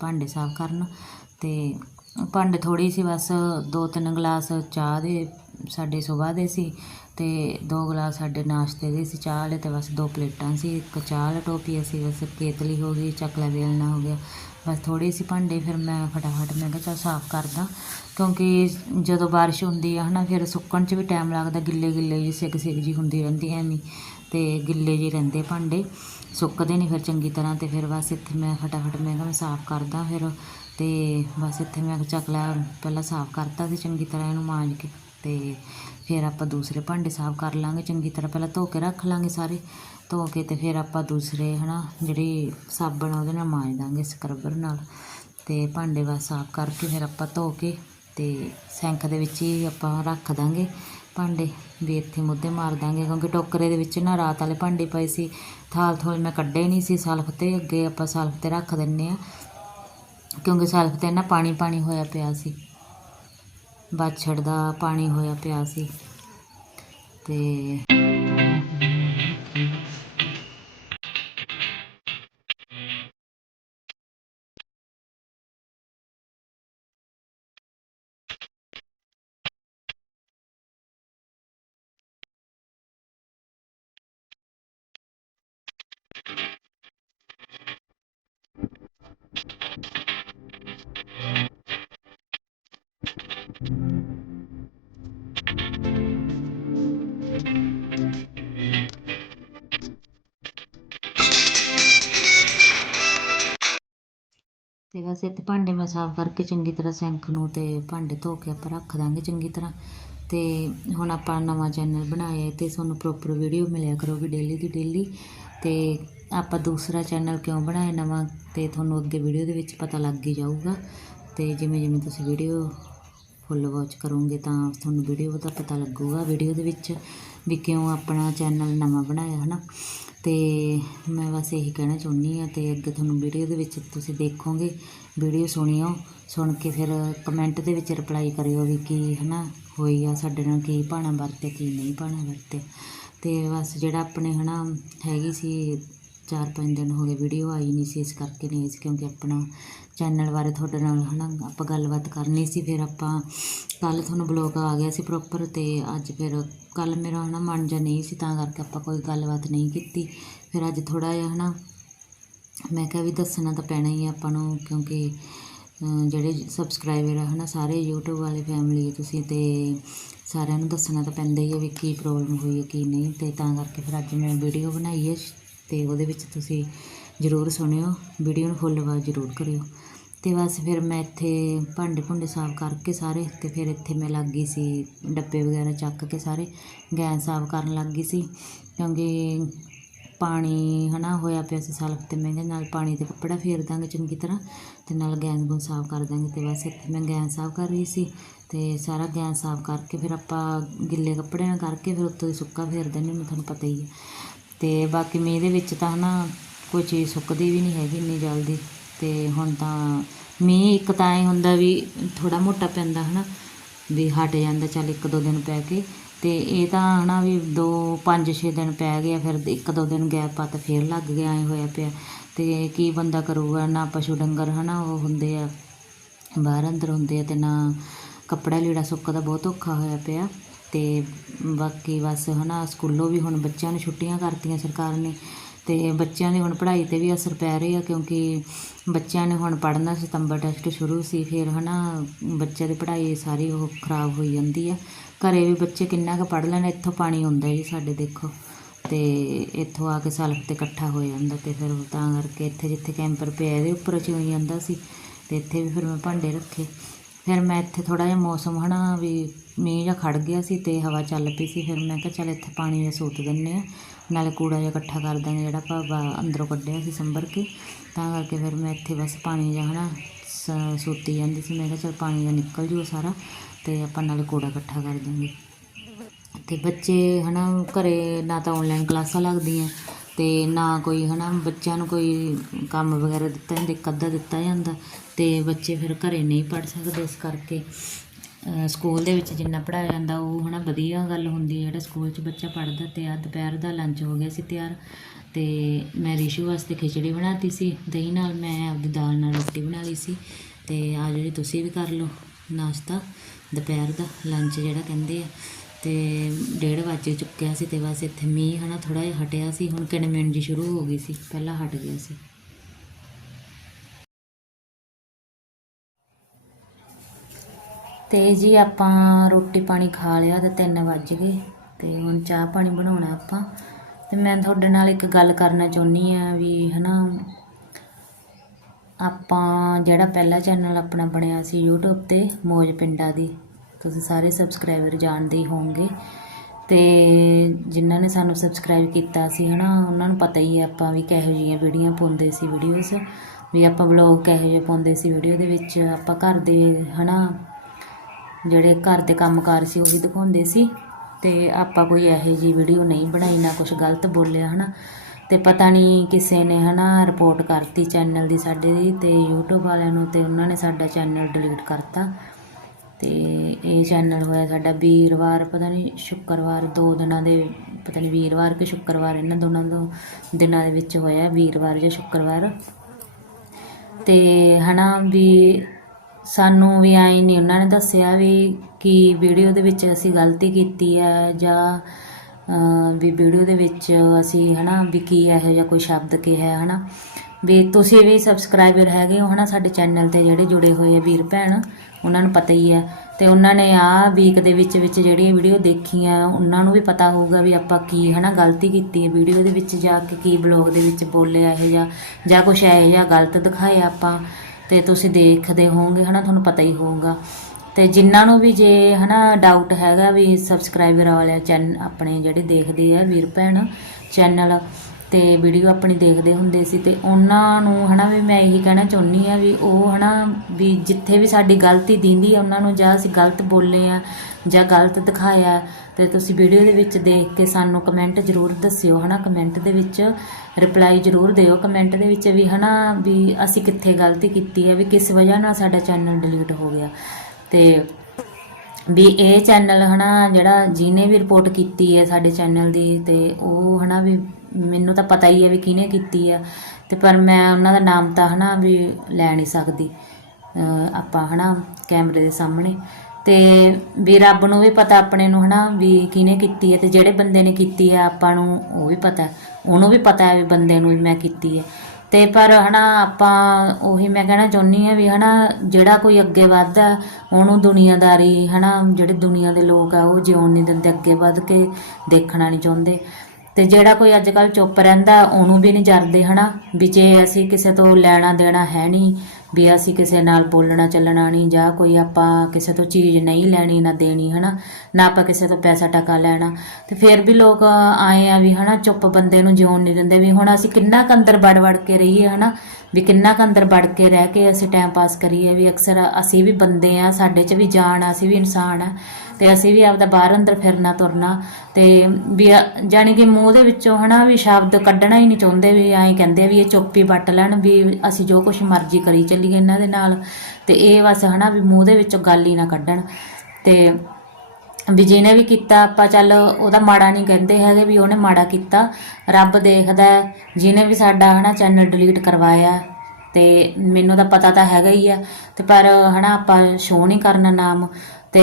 ਭਾਂਡੇ ਸਾਫ਼ ਕਰਨ। ਤੇ ਭਾਂਡੇ ਥੋੜੀ ਸੀ ਬਸ ਦੋ ਤਿੰਨ ਗਲਾਸ ਚਾਹ ਦੇ ਸਾਡੇ ਸਵੇਰ ਦੇ ਸੀ ਤੇ ਦੋ ਗਲਾਸ ਸਾਡੇ ਨਾਸ਼ਤੇ ਦੇ ਸੀ ਚਾਹ ਵਾਲੇ ਤੇ ਬਸ ਦੋ ਪਲੇਟਾਂ ਸੀ, ਇੱਕ ਚਾਹ ਵਾਲਾ ਟੋਪੀ ਸੀ, ਬਸ ਕੇਤਲੀ ਹੋ ਗਈ ਚਕਲਾ ਵੇਲਣਾ ਹੋ ਗਿਆ। ਬਸ ਥੋੜੇ ਸੀ ਭਾਂਡੇ ਫਿਰ ਮੈਂ ਫਟਾਫਟ ਮੈਂ ਕਿਹਾ ਚੱਲ ਸਾਫ਼ ਕਰਦਾ। ਕਿਉਂਕਿ ਜਦੋਂ ਬਾਰਿਸ਼ ਹੁੰਦੀ ਆ ਹੈ ਨਾ ਫਿਰ ਸੁੱਕਣ 'ਚ ਵੀ ਟਾਈਮ ਲੱਗਦਾ, ਗਿੱਲੇ ਗਿੱਲੇ ਜਿਹੀ ਸਿੱਕ ਸਿੱਕ ਜੀ ਹੁੰਦੀ ਰਹਿੰਦੀ ਐ ਐਵੇਂ। ਅਤੇ ਗਿੱਲੇ ਜਿਹੇ ਰਹਿੰਦੇ ਭਾਂਡੇ, ਸੁੱਕਦੇ ਨਹੀਂ ਫਿਰ ਚੰਗੀ ਤਰ੍ਹਾਂ ਅਤੇ ਫਿਰ ਬਸ ਇੱਥੇ ਮੈਂ ਫਟਾਫਟ ਮੈਂ ਕਿਹਾ ਮੈਂ ਸਾਫ਼ ਕਰਦਾ ਫਿਰ ਅਤੇ ਬਸ ਇੱਥੇ ਮੈਂ ਚਕਲਾ ਪਹਿਲਾਂ ਸਾਫ਼ ਕਰਤਾ ਸੀ ਚੰਗੀ ਤਰ੍ਹਾਂ ਇਹਨੂੰ ਮਾਂਜ ਕੇ ਅਤੇ ਫਿਰ ਆਪਾਂ ਦੂਸਰੇ ਭਾਂਡੇ ਸਾਫ਼ ਕਰ ਲਾਂਗੇ, ਚੰਗੀ ਤਰ੍ਹਾਂ ਪਹਿਲਾਂ ਧੋ ਕੇ ਰੱਖ ਲਾਂਗੇ ਸਾਰੇ। ਧੋ ਕੇ ਅਤੇ ਫਿਰ ਆਪਾਂ ਦੂਸਰੇ ਹੈ ਨਾ ਜਿਹੜੀ ਸਾਬਣ ਆ ਉਹਦੇ ਨਾਲ ਮਾਂਜ ਦਾਂਗੇ ਸਕਰਬਰ ਨਾਲ। ਅਤੇ ਭਾਂਡੇ ਬਸ ਸਾਫ਼ ਕਰਕੇ ਫਿਰ ਆਪਾਂ ਧੋ ਕੇ ਤੇ ਸੈਂਖ ਦੇ ਵਿੱਚ ਹੀ ਆਪਾਂ ਰੱਖ ਦਾਂਗੇ। ਭਾਂਡੇ ਵੀ ਇੱਥੇ ਮੁੱਦੇ ਮਾਰ ਦਾਂਗੇ ਕਿਉਂਕਿ ਟੋਕਰੇ ਦੇ ਵਿੱਚ ਨਾ ਰਾਤ ਵਾਲੇ ਭਾਂਡੇ ਪਏ ਸੀ। ਥਾਲ ਥੋਲ ਮੈਂ ਕੱਢੇ ਨਹੀਂ ਸੀ ਸਲਫ ਤੇ, ਅੱਗੇ ਆਪਾਂ ਸਲਫ ਤੇ ਰੱਖ ਦਿੰਨੇ ਆ ਕਿਉਂਕਿ ਸਲਫ ਤੇ ਨਾ ਪਾਣੀ ਪਾਣੀ ਹੋਇਆ ਪਿਆ ਸੀ। ਬਾਛੜ ਦਾ ਪਾਣੀ ਹੋਇਆ ਪਿਆ ਸੀ। ਤੇ ਬਸ ਇੱਥੇ ਭਾਂਡੇ ਮੈਂ ਸਾਫ਼ ਕਰਕੇ ਚੰਗੀ ਤਰ੍ਹਾਂ ਸਿੰਕ ਨੂੰ ਅਤੇ ਭਾਂਡੇ ਧੋ ਕੇ ਆਪਾਂ ਰੱਖ ਦਾਂਗੇ ਚੰਗੀ ਤਰ੍ਹਾਂ। ਅਤੇ ਹੁਣ ਆਪਾਂ ਨਵਾਂ ਚੈਨਲ ਬਣਾਇਆ ਅਤੇ ਤੁਹਾਨੂੰ ਪ੍ਰੋਪਰ ਵੀਡੀਓ ਮਿਲਿਆ ਕਰੂਗੀ ਡੇਲੀ ਦੀ ਡੇਲੀ ਅਤੇ ਆਪਾਂ ਦੂਸਰਾ ਚੈਨਲ ਕਿਉਂ ਬਣਾਇਆ ਨਵਾਂ ਅਤੇ ਤੁਹਾਨੂੰ ਅੱਗੇ ਵੀਡੀਓ ਦੇ ਵਿੱਚ ਪਤਾ ਲੱਗ ਹੀ ਜਾਊਗਾ। ਅਤੇ ਜਿਵੇਂ ਜਿਵੇਂ ਤੁਸੀਂ ਵੀਡੀਓ ਫੁੱਲ ਵਾਚ ਕਰੋਗੇ ਤਾਂ ਤੁਹਾਨੂੰ ਵੀਡੀਓ ਦਾ ਪਤਾ ਲੱਗੂਗਾ ਵੀਡੀਓ ਦੇ ਵਿੱਚ ਵੀ ਕਿਉਂ ਆਪਣਾ ਚੈਨਲ ਨਵਾਂ ਬਣਾਇਆ ਹੈ ਨਾ ਤੇ ਮੈਂ ਬਸ ਇਹੀ ਕਹਿਣਾ ਚਾਹੁੰਦੀ ਆ ਤੇ ਅੱਗੇ ਤੁਹਾਨੂੰ ਵੀਡੀਓ ਦੇ ਵਿੱਚ ਤੁਸੀਂ ਦੇਖੋਗੇ, ਵੀਡੀਓ ਸੁਣਿਓ, ਸੁਣ ਕੇ ਫਿਰ ਕਮੈਂਟ ਦੇ ਵਿੱਚ ਰਿਪਲਾਈ ਕਰਿਓ ਵੀ ਕੀ ਹਨਾ ਹੋਈ ਆ ਸਾਡੇ ਨਾਲ, ਕੀ ਭਾਣਾ ਵਰਤੇ ਕੀ ਨਹੀਂ ਭਾਣਾ ਵਰਤੇ ਤੇ ਬਸ ਜਿਹੜਾ ਆਪਣੇ ਹਨਾ ਹੈਗੀ ਸੀ, ਚਾਰ ਪੰਜ ਦਿਨ ਹੋ ਗਏ ਵੀਡੀਓ ਆਈ ਨਹੀਂ ਸੀ ਇਸ ਕਰਕੇ ਨਹੀਂ ਆਈ ਸੀ, ਕਿਉਂਕਿ ਆਪਣਾ ਚੈਨਲ ਬਾਰੇ ਤੁਹਾਡੇ ਨਾਲ, ਹਨਾ, ਆਪਾਂ ਗੱਲਬਾਤ ਕਰਨੀ ਸੀ, ਫਿਰ ਆਪਾਂ ਕੱਲ ਤੁਹਾਨੂੰ ਬਲੌਗ ਆ ਗਿਆ ਸੀ ਪ੍ਰੋਪਰ ਤੇ ਅੱਜ ਫਿਰ ਕੱਲ ਮੇਰਾ, ਹਨਾ, ਮਨ ਜਾ ਨਹੀਂ ਸੀ, ਤਾਂ ਕਰਕੇ ਆਪਾਂ ਕੋਈ ਗੱਲਬਾਤ ਨਹੀਂ ਕੀਤੀ। ਫਿਰ ਅੱਜ ਥੋੜਾ ਜਿਹਾ, ਹਨਾ, ਮੈਂ ਕਿਹਾ ਵੀ ਦੱਸਣਾ ਤਾਂ ਪੈਣਾ ਹੀ ਆ ਆਪਾਂ ਨੂੰ, ਕਿਉਂਕਿ ਜਿਹੜੇ ਸਬਸਕ੍ਰਾਈਬਰ ਆ, ਹਨਾ, ਸਾਰੇ YouTube ਵਾਲੇ ਫੈਮਿਲੀ ਤੁਸੀਂ ਤੇ ਸਾਰਿਆਂ ਨੂੰ ਦੱਸਣਾ ਤਾਂ ਪੈਂਦਾ ਹੀ ਹੈ ਵੀ ਕੀ ਪ੍ਰੋਬਲਮ ਹੋਈ ਹੈ ਕੀ ਨਹੀਂ, ਤੇ ਤਾਂ ਕਰਕੇ ਫਿਰ ਅੱਜ ਮੈਂ ਵੀਡੀਓ ਬਣਾਈ ਹੈ ਤੇ ਉਹਦੇ ਵਿੱਚ ਤੁਸੀਂ ਜ਼ਰੂਰ ਸੁਣਿਓ ਵੀਡੀਓ ਨੂੰ ਫੁੱਲ ਆਵਾਜ਼ ਜ਼ਰੂਰ ਕਰਿਓ। ਅਤੇ ਬਸ ਫਿਰ ਮੈਂ ਇੱਥੇ ਭਾਂਡੇ ਭੁੰਡੇ ਸਾਫ਼ ਕਰਕੇ ਸਾਰੇ ਅਤੇ ਫਿਰ ਇੱਥੇ ਮੈਂ ਲੱਗ ਗਈ ਸੀ ਡੱਬੇ ਵਗੈਰਾ ਚੱਕ ਕੇ ਸਾਰੇ, ਗੈਸ ਸਾਫ਼ ਕਰਨ ਲੱਗ ਗਈ ਸੀ, ਕਿਉਂਕਿ ਪਾਣੀ ਹੈ ਨਾ ਹੋਇਆ ਪਿਆ ਸੀ ਸਲਫ ਅਤੇ ਮੈਂ ਕਿਹਾ ਨਾਲ ਪਾਣੀ ਤੇ ਕੱਪੜਾ ਫੇਰ ਦਾਂਗੇ ਚੰਗੀ ਤਰ੍ਹਾਂ ਅਤੇ ਨਾਲ ਗੈਸ ਨੂੰ ਸਾਫ਼ ਕਰ ਦਾਂਗੇ ਅਤੇ ਬਸ ਇੱਥੇ ਮੈਂ ਗੈਸ ਸਾਫ਼ ਕਰ ਰਹੀ ਸੀ ਅਤੇ ਸਾਰਾ ਗੈਸ ਸਾਫ਼ ਕਰਕੇ ਫਿਰ ਆਪਾਂ ਗਿੱਲੇ ਕੱਪੜੇ ਨਾਲ ਕਰਕੇ ਫਿਰ ਉੱਤੋਂ ਦੀ ਸੁੱਕਾ ਫੇਰ ਦਿੰਦੇ ਹਾਂ, ਤੁਹਾਨੂੰ ਪਤਾ ਹੀ ਹੈ। ਅਤੇ ਬਾਕੀ ਮੀਂਹ ਦੇ ਵਿੱਚ ਤਾਂ ਹੈ ਨਾ ਕੋਈ ਚੀਜ਼ ਸੁੱਕਦੀ ਵੀ ਨਹੀਂ ਹੈਗੀ ਇੰਨੀ ਜਲਦੀ। ਅਤੇ ਹੁਣ ਤਾਂ ਮੀਂਹ ਇੱਕ ਤਾਂ ਐਂ ਹੁੰਦਾ ਵੀ ਥੋੜ੍ਹਾ ਮੋਟਾ ਪੈਂਦਾ ਹੈ ਨਾ ਵੀ ਹਟ ਜਾਂਦਾ ਚੱਲ ਇੱਕ ਦੋ ਦਿਨ ਪੈ ਕੇ ਅਤੇ ਇਹ ਤਾਂ ਹੈ ਨਾ ਵੀ ਦੋ ਪੰਜ ਛੇ ਦਿਨ ਪੈ ਗਿਆ, ਫਿਰ ਇੱਕ ਦੋ ਦਿਨ ਗੈਪ ਆ ਤਾਂ ਫਿਰ ਲੱਗ ਗਿਆ, ਐਂ ਹੋਇਆ ਪਿਆ। ਅਤੇ ਕੀ ਬੰਦਾ ਕਰੂਗਾ, ਨਾ ਪਸ਼ੂ ਡੰਗਰ ਹੈ ਨਾ ਉਹ ਹੁੰਦੇ ਆ, ਬਾਹਰ ਅੰਦਰ ਹੁੰਦੇ ਆ ਅਤੇ ਨਾ ਕੱਪੜਾ ਲੀੜਾ ਸੁੱਕਦਾ ਬਹੁਤ ਔਖਾ ਹੋਇਆ ਪਿਆ। ਅਤੇ ਬਾਕੀ ਬਸ ਹੈ ਨਾ ਸਕੂਲੋਂ ਵੀ ਹੁਣ ਬੱਚਿਆਂ ਨੂੰ ਛੁੱਟੀਆਂ ਕਰਤੀਆਂ ਸਰਕਾਰ ਨੇ ਅਤੇ ਬੱਚਿਆਂ ਦੀ ਹੁਣ ਪੜ੍ਹਾਈ ਤੇ ਵੀ ਅਸਰ ਪੈ ਰਿਹਾ ਕਿਉਂਕਿ ਬੱਚਿਆਂ ਨੇ ਹੁਣ ਪੜ੍ਹਨਾ ਸਤੰਬਰ ਟੈਸਟ ਸ਼ੁਰੂ ਸੀ, ਫਿਰ ਹੈ ਨਾ ਬੱਚਿਆਂ ਦੀ ਪੜ੍ਹਾਈ ਸਾਰੀ ਉਹ ਖਰਾਬ ਹੋਈ ਜਾਂਦੀ ਆ। ਘਰੇ ਵੀ ਬੱਚੇ ਕਿੰਨਾ ਕੁ ਪੜ੍ਹ ਲੈਣ, ਇੱਥੋਂ ਪਾਣੀ ਆਉਂਦਾ ਜੀ ਸਾਡੇ ਦੇਖੋ। ਅਤੇ ਇੱਥੋਂ ਆ ਕੇ ਸਲਫ ਤੇ ਇਕੱਠਾ ਹੋ ਜਾਂਦਾ ਅਤੇ ਫਿਰ ਤਾਂ ਕਰਕੇ ਇੱਥੇ ਜਿੱਥੇ ਕੈਂਪਰ ਪਿਆ ਇਹਦੇ ਉੱਪਰ ਚ ਜਾਂਦਾ ਸੀ ਅਤੇ ਇੱਥੇ ਵੀ ਫਿਰ ਮੈਂ ਭਾਂਡੇ ਰੱਖੇ। ਫਿਰ ਮੈਂ ਇੱਥੇ ਥੋੜਾ ਜਿਹਾ ਮੌਸਮ ਹਨਾ ਵੀ ਮੀਂਹ ਜਿਹਾ ਖੜ ਗਿਆ ਸੀ ਤੇ ਹਵਾ ਚੱਲ ਪਈ ਸੀ, ਫਿਰ ਮੈਂ ਕਿਹਾ ਚੱਲ ਇੱਥੇ ਪਾਣੀ ਦੇ ਸੂਤ ਦਿੰਨੇ ਆ ਨਾਲੇ ਕੂੜਾ ਜਿਹਾ ਇਕੱਠਾ ਕਰ ਦਾਂਗੇ ਜਿਹੜਾ ਆਪਾਂ ਬਾ- ਅੰਦਰੋਂ ਕੱਢਿਆ ਸੀ ਸੰਭਰ ਕੇ। ਤਾਂ ਕਰਕੇ ਫਿਰ ਮੈਂ ਇੱਥੇ ਬਸ ਪਾਣੀ ਜਿਹਾ ਹਨਾ ਸ- ਸੂਤੀ ਜਾਂਦੀ ਸੀ। ਮੈਂ ਕਿਹਾ ਚੱਲ ਪਾਣੀ ਦਾ ਨਿਕਲ ਜੂ ਸਾਰਾ ਤੇ ਆਪਾਂ ਨਾਲੇ ਕੂੜਾ ਇਕੱਠਾ ਕਰ ਦਾਂਗੇ ਤੇ ਬੱਚੇ ਹਨਾ ਘਰੇ ਨਾ ਤਾਂ ਆਨਲਾਈਨ ਕਲਾਸਾਂ ਲੱਗਦੀਆਂ ਤੇ ਨਾ ਕੋਈ ਹਨਾ ਬੱਚਿਆਂ ਨੂੰ ਕੋਈ ਕੰਮ ਵਗੈਰਾ ਦਿੱਤਾ ਜਾਂਦਾ, ਇੱਕ ਅੱਧਾ ਦਿੱਤਾ ਜਾਂਦਾ ਤੇ ਬੱਚੇ ਫਿਰ ਘਰੇ ਨਹੀਂ ਪੜ ਸਕਦੇ ਇਸ ਕਰਕੇ। ਸਕੂਲ ਦੇ ਵਿੱਚ ਜਿੰਨਾ ਪੜ੍ਹਾਇਆ ਜਾਂਦਾ, ਉਹ ਹੈ ਨਾ ਵਧੀਆ ਗੱਲ ਹੁੰਦੀ ਹੈ। ਜਿਹੜਾ ਸਕੂਲ 'ਚ ਬੱਚਾ ਪੜ੍ਹਦਾ ਅਤੇ ਆ ਦੁਪਹਿਰ ਦਾ ਲੰਚ ਹੋ ਗਿਆ ਸੀ ਤਿਆਰ ਅਤੇ ਮੈਂ ਰਿਸ਼ੂ ਵਾਸਤੇ ਖਿਚੜੀ ਬਣਾਤੀ ਸੀ। ਦਹੀਂ ਨਾਲ ਮੈਂ ਆਪਦੀ ਦਾਲ ਨਾਲ ਰੋਟੀ ਬਣਾ ਲਈ ਸੀ ਅਤੇ ਆ ਜਿਹੜੀ ਤੁਸੀਂ ਵੀ ਕਰ ਲਓ, ਨਾਸ਼ਤਾ ਦੁਪਹਿਰ ਦਾ ਲੰਚ ਜਿਹੜਾ ਕਹਿੰਦੇ ਆ। ਅਤੇ ਡੇਢ ਵੱਜ ਚੁੱਕਿਆ ਸੀ ਅਤੇ ਬਸ ਇੱਥੇ ਮੀਂਹ ਹੈ ਨਾ ਥੋੜ੍ਹਾ ਜਿਹਾ ਹਟਿਆ ਸੀ। ਹੁਣ ਕਿਣਮਿਣ ਜੀ ਸ਼ੁਰੂ ਹੋ ਗਈ ਸੀ, ਪਹਿਲਾਂ ਹਟ ਗਿਆ ਸੀ। ਤੇ ਜੀ ਆਪਾਂ ਰੋਟੀ ਪਾਣੀ ਖਾ ਲਿਆ ਤੇ 3 ਵੱਜ ਗਏ ਤੇ ਹੁਣ ਚਾਹ ਪਾਣੀ ਬਣਾਉਣਾ ਆਪਾਂ। ਤੇ ਮੈਂ ਤੁਹਾਡੇ ਨਾਲ ਇੱਕ ਗੱਲ ਕਰਨਾ ਚਾਹੁੰਦੀ ਆ ਵੀ ਹਨਾ, ਆਪਾਂ ਜਿਹੜਾ ਪਹਿਲਾ ਚੈਨਲ ਆਪਣਾ ਬਣਿਆ ਸੀ YouTube ਤੇ ਮੌਜ ਪਿੰਡਾਂ ਦੀ, ਤੁਸੀਂ ਸਾਰੇ ਸਬਸਕ੍ਰਾਈਬਰ ਜਾਣਦੇ ਹੀ ਹੋਵੋਗੇ। ਤੇ ਜਿਨ੍ਹਾਂ ਨੇ ਸਾਨੂੰ ਸਬਸਕ੍ਰਾਈਬ ਕੀਤਾ ਸੀ ਹਨਾ, ਉਹਨਾਂ ਨੂੰ ਪਤਾ ਹੀ ਹੈ ਆਪਾਂ ਵੀ ਕਿਹੋ ਜਿਹੀਆਂ ਵੀਡੀਓ ਪਾਉਂਦੇ ਸੀ ਵੀਡੀਓਜ਼ ਵੀ ਆਪਾਂ ਵਲੌਗ ਕਿਹੋ ਜਿਹੇ ਪਾਉਂਦੇ ਸੀ ਵੀਡੀਓ ਦੇ ਵਿੱਚ ਆਪਾਂ ਘਰ ਦੇ ਹਨਾ ਜਿਹੜੇ ਘਰ ਦੇ ਕੰਮਕਾਰ ਸੀ, ਉਹ ਵੀ ਦਿਖਾਉਂਦੇ ਸੀ। ਤੇ ਆਪਾਂ ਕੋਈ ਇਹੋ ਜੀ ਵੀਡੀਓ ਨਹੀਂ ਬਣਾਈ, ਨਾ ਕੁਝ ਗਲਤ ਬੋਲਿਆ, ਹਨਾ। ਤੇ ਪਤਾ ਨਹੀਂ ਕਿਸੇ ਨੇ, ਹਨਾ ਰਿਪੋਰਟ ਕਰਤੀ ਚੈਨਲ ਦੀ ਸਾਡੇ ਦੀ ਤੇ YouTube ਵਾਲਿਆਂ ਨੂੰ ਤੇ ਉਹਨਾਂ ਨੇ ਸਾਡਾ ਚੈਨਲ ਡਿਲੀਟ ਕਰਤਾ। ਤੇ ਇਹ ਚੈਨਲ ਹੋਇਆ ਸਾਡਾ ਵੀਰਵਾਰ, ਪਤਾ ਨਹੀਂ ਸ਼ੁੱਕਰਵਾਰ, ਦੋ ਦਿਨਾਂ ਦੇ, ਪਤਾ ਨਹੀਂ ਵੀਰਵਾਰ ਕਿ ਸ਼ੁੱਕਰਵਾਰ, ਇਹਨਾਂ ਦੋਨਾਂ ਦੋ ਦਿਨਾਂ ਦੇ ਵਿੱਚ ਹੋਇਆ, ਵੀਰਵਾਰ ਜਾਂ ਸ਼ੁੱਕਰਵਾਰ। ਤੇ ਹਨਾ ਵੀ ਸਾਨੂੰ ਵੀ ਐਂ ਨਹੀਂ ਉਹਨਾਂ ਨੇ ਦੱਸਿਆ ਵੀ ਕਿ ਵੀਡੀਓ ਦੇ ਵਿੱਚ ਅਸੀਂ ਗਲਤੀ ਕੀਤੀ ਹੈ ਜਾਂ ਵੀ ਵੀਡੀਓ ਦੇ ਵਿੱਚ ਅਸੀਂ ਹਨਾ ਵੀ ਕੀ ਇਹੋ ਜਿਹਾ ਕੋਈ ਸ਼ਬਦ ਕਿਹਾ ਹਨਾ। ਵੀ ਤੁਸੀਂ ਵੀ ਸਬਸਕ੍ਰਾਈਬਰ ਹੈਗੇ ਹੋ ਹਨਾ ਸਾਡੇ ਚੈਨਲ ਤੇ ਜਿਹੜੇ ਜੁੜੇ ਹੋਏ ਆ ਵੀਰ ਭੈਣ, ਉਹਨਾਂ ਨੂੰ ਪਤਾ ਹੀ ਹੈ। ਤੇ ਉਹਨਾਂ ਨੇ ਆ ਵੀਕ ਦੇ ਵਿੱਚ ਵਿੱਚ ਜਿਹੜੀਆਂ ਵੀਡੀਓ ਦੇਖੀਆਂ, ਉਹਨਾਂ ਨੂੰ ਵੀ ਪਤਾ ਹੋਊਗਾ ਵੀ ਆਪਾਂ ਕੀ ਹਨਾ ਗਲਤੀ ਕੀਤੀ ਹੈ ਵੀਡੀਓ ਦੇ ਵਿੱਚ ਜਾ ਕੇ, ਕੀ ਬਲੌਗ ਦੇ ਵਿੱਚ ਬੋਲਿਆ ਇਹ ਜਾਂ ਜਾਂ ਕੁਛ ਇਹੋ ਜਿਹਾ ਗਲਤ ਦਿਖਾਇਆ ਆਪਾਂ। ਤੇ ਤੁਸੀਂ ਦੇਖਦੇ ਹੋਵੋਗੇ, ਹਨਾ, ਤੁਹਾਨੂੰ ਪਤਾ ਹੀ ਹੋਊਗਾ। ਤੇ ਜਿਨ੍ਹਾਂ ਨੂੰ ਵੀ ਜੇ, ਹਨਾ ਡਾਊਟ ਹੈਗਾ ਵੀ ਸਬਸਕ੍ਰਾਈਬਰ ਵਾਲੇ ਚੈਨਲ ਆਪਣੇ ਜਿਹੜੇ ਦੇਖਦੇ ਆ ਵੀਰ ਭੈਣ ਚੈਨਲ, ਤੇ ਵੀਡੀਓ ਆਪਣੀ ਦੇਖਦੇ ਹੁੰਦੇ ਸੀ, ਤੇ ਉਹਨਾਂ ਨੂੰ, ਹਨਾ, ਵੀ ਮੈਂ ਇਹੀ ਕਹਿਣਾ ਚਾਹੁੰਦੀ ਆ ਵੀ ਉਹ, ਹਨਾ, ਵੀ ਜਿੱਥੇ ਵੀ ਸਾਡੀ ਗਲਤੀ ਦਿੰਦੀ ਆ, ਉਹਨਾਂ ਨੂੰ ਜਾਂ ਅਸੀਂ ਗਲਤ ਬੋਲੇ ਆ ਜਾਂ ਗਲਤ ਦਿਖਾਇਆ ਤੇ ਤੁਸੀਂ ਵੀਡੀਓ ਦੇ ਵਿੱਚ ਦੇਖ ਕੇ ਸਾਨੂੰ ਕਮੈਂਟ ਜ਼ਰੂਰ ਦੱਸਿਓ, ਹਨਾ? ਕਮੈਂਟ ਦੇ ਵਿੱਚ ਰਿਪਲਾਈ ਜ਼ਰੂਰ ਦਿਓ। ਕਮੈਂਟ ਦੇ ਵਿੱਚ ਵੀ, ਹਨਾ, ਵੀ ਅਸੀਂ ਕਿੱਥੇ ਗਲਤੀ ਕੀਤੀ ਹੈ, ਵੀ ਕਿਸ ਵਜ੍ਹਾ ਨਾਲ ਸਾਡਾ ਚੈਨਲ ਡਿਲੀਟ ਹੋ ਗਿਆ। ਤੇ ਵੀ ਇਹ ਚੈਨਲ ਹਨਾ, ਜਿਹੜਾ ਜਿਹਨੇ ਵੀ ਰਿਪੋਰਟ ਕੀਤੀ ਹੈ ਸਾਡੇ ਚੈਨਲ ਦੀ, ਤੇ ਉਹ, ਹਨਾ, ਵੀ ਮੈਨੂੰ ਤਾਂ ਪਤਾ ਹੀ ਹੈ ਵੀ ਕਿਹਨੇ ਕੀਤੀ ਆ ਤੇ ਪਰ ਮੈਂ ਉਹਨਾਂ ਦਾ ਨਾਮ ਤਾਂ, ਹਨਾ, ਵੀ ਲੈ ਨਹੀਂ ਸਕਦੀ। ਅਹ ਆਪਾਂ, ਹਨਾ, ਕੈਮਰੇ ਦੇ ਸਾਹਮਣੇ। ਤੇ ਵੀ ਰੱਬ ਨੂੰ ਵੀ ਪਤਾ ਆਪਣੇ ਨੂੰ ਹਨਾ, ਵੀ ਕਿਹਨੇ ਕੀਤੀ ਹੈ ਤੇ ਜਿਹੜੇ ਬੰਦੇ ਨੇ ਕੀਤੀ ਹੈ ਆਪਾਂ ਨੂੰ ਉਹ ਵੀ ਪਤਾ ਉਹਨੂੰ ਵੀ ਪਤਾ ਹੈ ਵੀ ਬੰਦੇ ਨੂੰ ਵੀ ਮੈਂ ਕੀਤੀ ਹੈ। ਤੇ ਪਰ ਹਨਾ, ਆਪਾਂ ਉਹੀ ਮੈਂ ਕਹਿਣਾ ਚਾਹੁੰਦੀ ਆ ਵੀ ਹਨਾ, ਜਿਹੜਾ ਕੋਈ ਅੱਗੇ ਵੱਧਦਾ, ਉਹਨੂੰ ਦੁਨੀਆਦਾਰੀ ਹਨਾ, ਜਿਹੜੇ ਦੁਨੀਆ ਦੇ ਲੋਕ ਆ, ਉਹ ਜਿਉਣ ਨਹੀਂ ਦਿੰਦੇ, ਅੱਗੇ ਵੱਧ ਕੇ ਦੇਖਣਾ ਨਹੀਂ ਚਾਹੁੰਦੇ। ਤੇ ਜਿਹੜਾ ਕੋਈ ਅੱਜ ਕੱਲ ਚੁੱਪ ਰਹਿੰਦਾ, ਉਹਨੂੰ ਵੀ ਨਹੀਂ ਜਰਦੇ ਹਨਾ, ਵੀ ਜੇ ਅਸੀਂ ਕਿਸੇ ਤੋਂ ਲੈਣਾ ਦੇਣਾ ਹੈ ਨਹੀਂ ਵੀ ਅਸੀਂ ਕਿਸੇ ਨਾਲ ਬੋਲਣਾ, ਚੱਲਣਾ ਨਹੀਂ ਜਾਂ ਕੋਈ ਆਪਾਂ ਕਿਸੇ ਤੋਂ ਚੀਜ਼ ਨਹੀਂ ਲੈਣੀ ਨਾ ਦੇਣੀ, ਹਨਾ? ਨਾ ਆਪਾਂ ਕਿਸੇ ਤੋਂ ਪੈਸਾ ਟਕਾ ਲੈਣਾ। ਤੇ ਫਿਰ ਵੀ ਲੋਕ ਆਏ ਆ ਵੀ, ਹਨਾ, ਚੁੱਪ ਬੰਦੇ ਨੂੰ ਜਿਉਣ ਨਹੀਂ ਦਿੰਦੇ ਵੀ ਹੁਣ ਅਸੀਂ ਕਿੰਨਾ ਕੁ ਅੰਦਰ ਵੜ ਵੜ ਕੇ ਰਹੀਏ, ਹਨਾ? ਵੀ ਕਿੰਨਾ ਕੁ ਅੰਦਰ ਵੜ ਕੇ ਰਹਿ ਕੇ ਅਸੀਂ ਟਾਈਮ ਪਾਸ ਕਰੀਏ ਵੀ ਅਕਸਰ ਅਸੀਂ ਵੀ ਬੰਦੇ ਆ, ਸਾਡੇ 'ਚ ਵੀ ਜਾਨ ਆ, ਅਸੀਂ ਵੀ ਇਨਸਾਨ ਆ। ਤੇ ਅਸੀਂ ਵੀ ਆਪਦਾ ਬਾਹਰ ਅੰਦਰ ਫਿਰਨਾ, ਤੁਰਨਾ ਤੇ ਵੀ ਜਾਨੀ ਕਿ ਮੂੰਹ ਦੇ ਵਿੱਚੋਂ ਹਨਾ ਵੀ ਸ਼ਬਦ ਕੱਢਣਾ ਹੀ ਨਹੀਂ ਚਾਹੁੰਦੇ ਵੀ ਐਂ ਕਹਿੰਦੇ ਆ ਵੀ ਇਹ ਚੁੱਪ ਹੀ ਵੱਟ ਲੈਣ ਵੀ ਅਸੀਂ ਜੋ ਕੁਝ ਮਰਜ਼ੀ ਕਰੀ ਚੱਲੀਏ ਇਹਨਾਂ ਦੇ ਨਾਲ ਤੇ ਇਹ ਬਸ ਹਨਾ ਵੀ ਮੂੰਹ ਦੇ ਵਿੱਚੋਂ ਗੱਲ ਹੀ ਨਾ ਕੱਢਣ ਤੇ ਵੀ ਜਿਹਨੇ ਵੀ ਕੀਤਾ ਆਪਾਂ ਚੱਲ ਉਹਦਾ ਮਾੜਾ ਨਹੀਂ ਕਹਿੰਦੇ ਹੈਗੇ ਵੀ ਉਹਨੇ ਮਾੜਾ ਕੀਤਾ, ਰੱਬ ਦੇਖਦਾ ਜਿਹਨੇ ਵੀ ਸਾਡਾ ਹਨਾ ਚੈਨਲ ਡਿਲੀਟ ਕਰਵਾਇਆ ਤੇ ਮੈਨੂੰ ਤਾਂ ਪਤਾ ਤਾਂ ਹੈਗਾ ਹੀ ਆ ਤੇ ਪਰ ਹਨਾ ਆਪਾਂ ਸ਼ੋਅ ਨਹੀਂ ਕਰਨਾ ਨਾਮ ਤੇ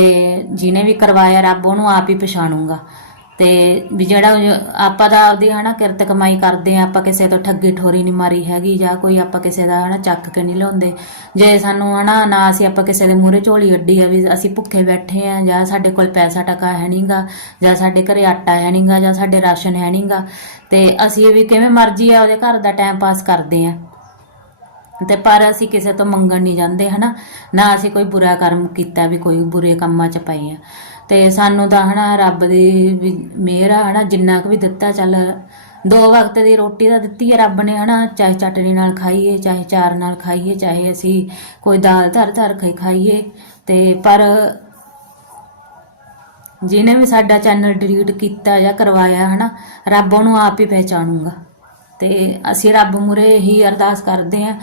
ਜਿਹਨੇ ਵੀ ਕਰਵਾਇਆ ਰੱਬ ਉਹਨੂੰ ਆਪ ਹੀ ਪਛਾਣੂਗਾ। ਤੇ ਵੀ ਜਿਹੜਾ ਆਪਾਂ ਤਾਂ ਆਪਦੀ ਹਨਾ ਕਿਰਤ ਕਮਾਈ ਕਰਦੇ ਆ ਆਪਾਂ ਕਿਸੇ ਤੋਂ ਠੱਗੀ ਠੋਰੀ ਨਹੀਂ ਮਾਰੀ ਹੈਗੀ ਜਾਂ ਕੋਈ ਆਪਾਂ ਕਿਸੇ ਦਾ ਹਨਾ ਚੱਕ ਕੇ ਨਹੀਂ ਲਾਉਂਦੇ ਜੇ ਸਾਨੂੰ ਹਨਾ ਨਾ ਅਸੀਂ ਆਪਾਂ ਕਿਸੇ ਦੇ ਮੂਹਰੇ ਝੋਲੀ ਅੱਡੀ ਆ ਵੀ ਅਸੀਂ ਭੁੱਖੇ ਬੈਠੇ ਆ ਜਾਂ ਸਾਡੇ ਕੋਲ ਪੈਸਾ ਟਕਾ ਹੈ ਨਹੀਂਗਾ ਜਾਂ ਸਾਡੇ ਘਰੇ ਆਟਾ ਹੈ ਨਹੀਂਗਾ ਜਾਂ ਸਾਡੇ ਰਾਸ਼ਨ ਹੈ ਨਹੀਂਗਾ ਤੇ ਅਸੀਂ ਵੀ ਕਿਵੇਂ ਮਰਜ਼ੀ ਆ ਉਹਦੇ ਘਰ ਦਾ ਟਾਈਮ ਪਾਸ ਕਰਦੇ ਆ ਤੇ ਪਰ ਅਸੀਂ ਕਿਸੇ ਤੋਂ ਮੰਗਣ ਨਹੀਂ ਜਾਂਦੇ, ਹਨਾ? ਨਾ ਅਸੀਂ ਕੋਈ ਬੁਰਾ ਕਰਮ ਕੀਤਾ ਵੀ ਕੋਈ ਬੁਰੇ ਕੰਮਾਂ 'ਚ ਪਏ ਆ। ਤੇ ਸਾਨੂੰ ਤਾਂ, ਹਨਾ, ਰੱਬ ਦੀ ਵੀ ਮਿਹਰ ਆ, ਹਨਾ? ਜਿੰਨਾ ਕੁ ਵੀ ਦਿੱਤਾ, ਚੱਲ ਦੋ ਵਕਤ ਦੀ ਰੋਟੀ ਤਾਂ ਦਿੱਤੀ ਹੈ ਰੱਬ ਨੇ, ਹਨਾ? ਚਾਹੇ ਚਟਣੀ ਨਾਲ ਖਾਈਏ, ਚਾਹੇ ਚਾਰ ਨਾਲ ਖਾਈਏ, ਚਾਹੇ ਅਸੀਂ ਕੋਈ ਦਾਲ ਧਰ ਧਰ ਕੇ ਖਾਈਏ। ਤੇ ਪਰ ਜਿਹਨੇ ਵੀ ਸਾਡਾ ਚੈਨਲ ਡਿਲੀਟ ਕੀਤਾ ਜਾਂ ਕਰਵਾਇਆ, ਹਨਾ? ਰੱਬ ਉਹਨੂੰ ਆਪ ਹੀ ਪਹਿਚਾਣੂਗਾ ਤੇ ਅਸੀਂ ਰੱਬ ਮੁਰੇ ਹੀ ਅਰਦਾਸ ਕਰਦੇ ਆਂ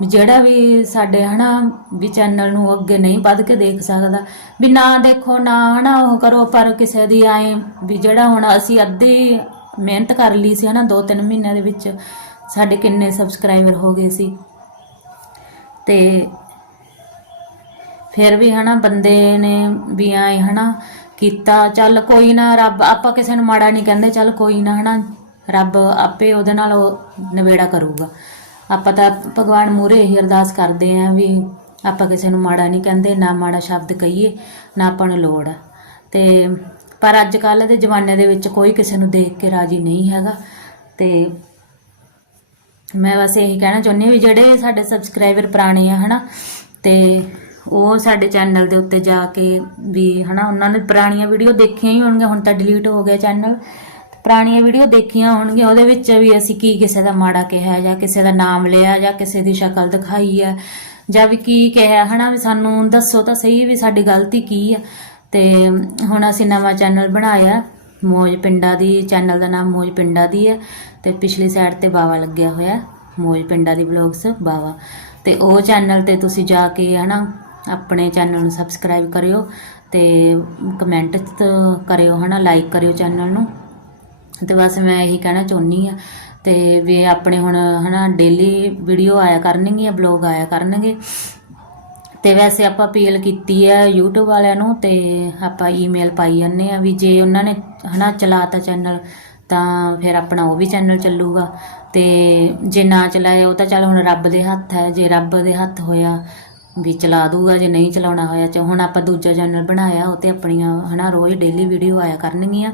ਵੀ ਜਿਹੜਾ ਵੀ ਸਾਡੇ ਹਨਾ ਵੀ ਚੈਨਲ ਨੂੰ ਅੱਗੇ ਨਹੀਂ ਵੱਧ ਕੇ ਦੇਖ ਸਕਦਾ, ਵੀ ਨਾ ਦੇਖੋ, ਨਾ ਹਨਾ ਉਹ ਕਰੋ, ਪਰ ਕਿਸੇ ਦੀ ਆਏ ਵੀ ਜਿਹੜਾ ਹੁਣ ਅਸੀਂ ਅੱਧੀ ਮਿਹਨਤ ਕਰ ਲਈ ਸੀ ਹਨਾ 2-3 ਮਹੀਨਿਆਂ ਦੇ ਵਿੱਚ, ਸਾਡੇ ਕਿੰਨੇ ਸਬਸਕ੍ਰਾਈਬਰ ਹੋ ਗਏ ਸੀ। ਤੇ ਫਿਰ ਵੀ ਹਨਾ ਬੰਦੇ ਨੇ ਵੀ ਆਏ ਹਨਾ ਕੀਤਾ, ਚੱਲ ਕੋਈ ਨਾ ਰੱਬ, ਆਪਾਂ ਕਿਸੇ ਨੂੰ ਮਾੜਾ ਨਹੀਂ ਕਹਿੰਦੇ, ਚੱਲ ਕੋਈ ਨਾ ਹਨਾ ਰੱਬ ਆਪੇ ਉਹਦੇ ਨਾਲ ਉਹ ਨਵੇੜਾ ਕਰੂਗਾ। ਆਪਾਂ ਤਾਂ ਭਗਵਾਨ ਮੂਹਰੇ ਇਹੀ ਅਰਦਾਸ ਕਰਦੇ ਆਂ ਵੀ ਆਪਾਂ ਕਿਸੇ ਨੂੰ ਮਾੜਾ ਨਹੀਂ ਕਹਿੰਦੇ, ਨਾ ਮਾੜਾ ਸ਼ਬਦ ਕਹੀਏ, ਨਾ ਆਪਾਂ ਨੂੰ ਲੋੜ। ਆ ਤੇ ਪਰ ਅੱਜ ਕੱਲ੍ਹ ਦੇ ਜ਼ਮਾਨੇ ਦੇ ਵਿੱਚ ਕੋਈ ਕਿਸੇ ਨੂੰ ਦੇਖ ਕੇ ਰਾਜੀ ਨਹੀਂ ਹੈਗਾ। ਤੇ ਮੈਂ ਬਸ ਇਹੀ ਕਹਿਣਾ ਚਾਹੁੰਦੀ ਹਾਂ ਵੀ ਜਿਹੜੇ ਸਾਡੇ ਸਬਸਕ੍ਰਾਈਬਰ ਪੁਰਾਣੇ ਆ, ਹਨਾ, ਤੇ ਉਹ ਸਾਡੇ ਚੈਨਲ ਦੇ ਉੱਤੇ ਜਾ ਕੇ ਵੀ, ਹਨਾ, ਉਹਨਾਂ ਨੇ ਪੁਰਾਣੀਆਂ ਵੀਡੀਓ ਦੇਖੀਆਂ ਹੀ ਹੋਣਗੀਆਂ, ਹੁਣ ਤਾਂ ਡਿਲੀਟ ਹੋ ਗਿਆ ਚੈਨਲ ਪੁਰਾਣੀਆਂ ਵੀਡੀਓ ਦੇਖੀਆਂ ਹੋਣਗੀਆਂ, ਉਹਦੇ ਵਿੱਚ ਵੀ ਅਸੀਂ ਕੀ ਕਿਸੇ ਦਾ ਮਾੜਾ ਕਿਹਾ ਜਾਂ ਕਿਸੇ ਦਾ ਨਾਮ ਲਿਆ ਜਾਂ ਕਿਸੇ ਦੀ ਸ਼ਕਲ ਦਿਖਾਈ ਹੈ ਜਾਂ ਵੀ ਕੀ ਕਿਹਾ, ਹਨਾ, ਵੀ ਸਾਨੂੰ ਦੱਸੋ ਤਾਂ ਸਹੀ ਵੀ ਸਾਡੀ ਗਲਤੀ ਕੀ ਆ। ਤੇ ਹੁਣ ਅਸੀਂ ਨਵਾਂ ਚੈਨਲ ਬਣਾਇਆ, ਮੋਜ ਪਿੰਡਾ ਦੀ, ਚੈਨਲ ਦਾ ਨਾਮ ਮੋਜ ਪਿੰਡਾ ਦੀ ਹੈ ਤੇ ਪਿਛਲੀ ਸਾਈਡ ਤੇ ਬਾਵਾ ਲੱਗਿਆ ਹੋਇਆ, ਮੋਜ ਪਿੰਡਾ ਦੀ ਵਲੌਗਸ ਬਾਵਾ। ਤੇ ਉਹ ਚੈਨਲ ਤੇ ਤੁਸੀਂ ਜਾ ਕੇ, ਹਨਾ, ਆਪਣੇ ਚੈਨਲ ਨੂੰ ਸਬਸਕ੍ਰਾਈਬ ਕਰਿਓ ਤੇ ਕਮੈਂਟ ਕਰਿਓ, ਹਨਾ, ਲਾਈਕ ਕਰਿਓ ਚੈਨਲ ਨੂੰ। ਤੇ ਬਸ ਮੈਂ ਇਹੀ ਕਹਿਣਾ ਚਾਹੁੰਦੀ ਆ, ਤੇ ਵੀ ਆਪਣੇ ਹੁਣ ਹਨਾ ਡੇਲੀ ਵੀਡੀਓ ਆਇਆ ਕਰਨਗੀਆਂ ਬਲੌਗ ਆਇਆ ਕਰਨਗੇ। ਤੇ ਵੈਸੇ ਆਪਾਂ ਅਪੀਲ ਕੀਤੀ ਹੈ YouTube ਵਾਲਿਆਂ ਨੂੰ ਤੇ ਆਪਾਂ ਈਮੇਲ ਪਾਈ ਜਾਂਦੇ ਆ ਵੀ ਜੇ ਉਹਨਾਂ ਨੇ ਹਨਾ ਚਲਾਤਾ ਚੈਨਲ ਤਾਂ ਫਿਰ ਆਪਣਾ ਉਹ ਵੀ ਚੈਨਲ ਚੱਲੂਗਾ। ਤੇ ਜੇ ਨਾ ਚਲਾਇਆ ਉਹ ਤਾਂ ਚੱਲ ਹੁਣ ਰੱਬ ਦੇ ਹੱਥ ਹੈ, ਜੇ ਰੱਬ ਦੇ ਹੱਥ ਹੋਇਆ ਵੀ ਚਲਾ ਦੂਗਾ, ਜੇ ਨਹੀਂ ਚਲਾਉਣਾ ਹੋਇਆ ਚ ਹੁਣ ਆਪਾਂ ਦੂਜਾ ਚੈਨਲ ਬਣਾਇਆ, ਉਹ ਤੇ ਆਪਣੀਆਂ ਹਨਾ ਰੋਜ਼ ਡੇਲੀ ਵੀਡੀਓ ਆਇਆ ਕਰਨਗੀਆਂ।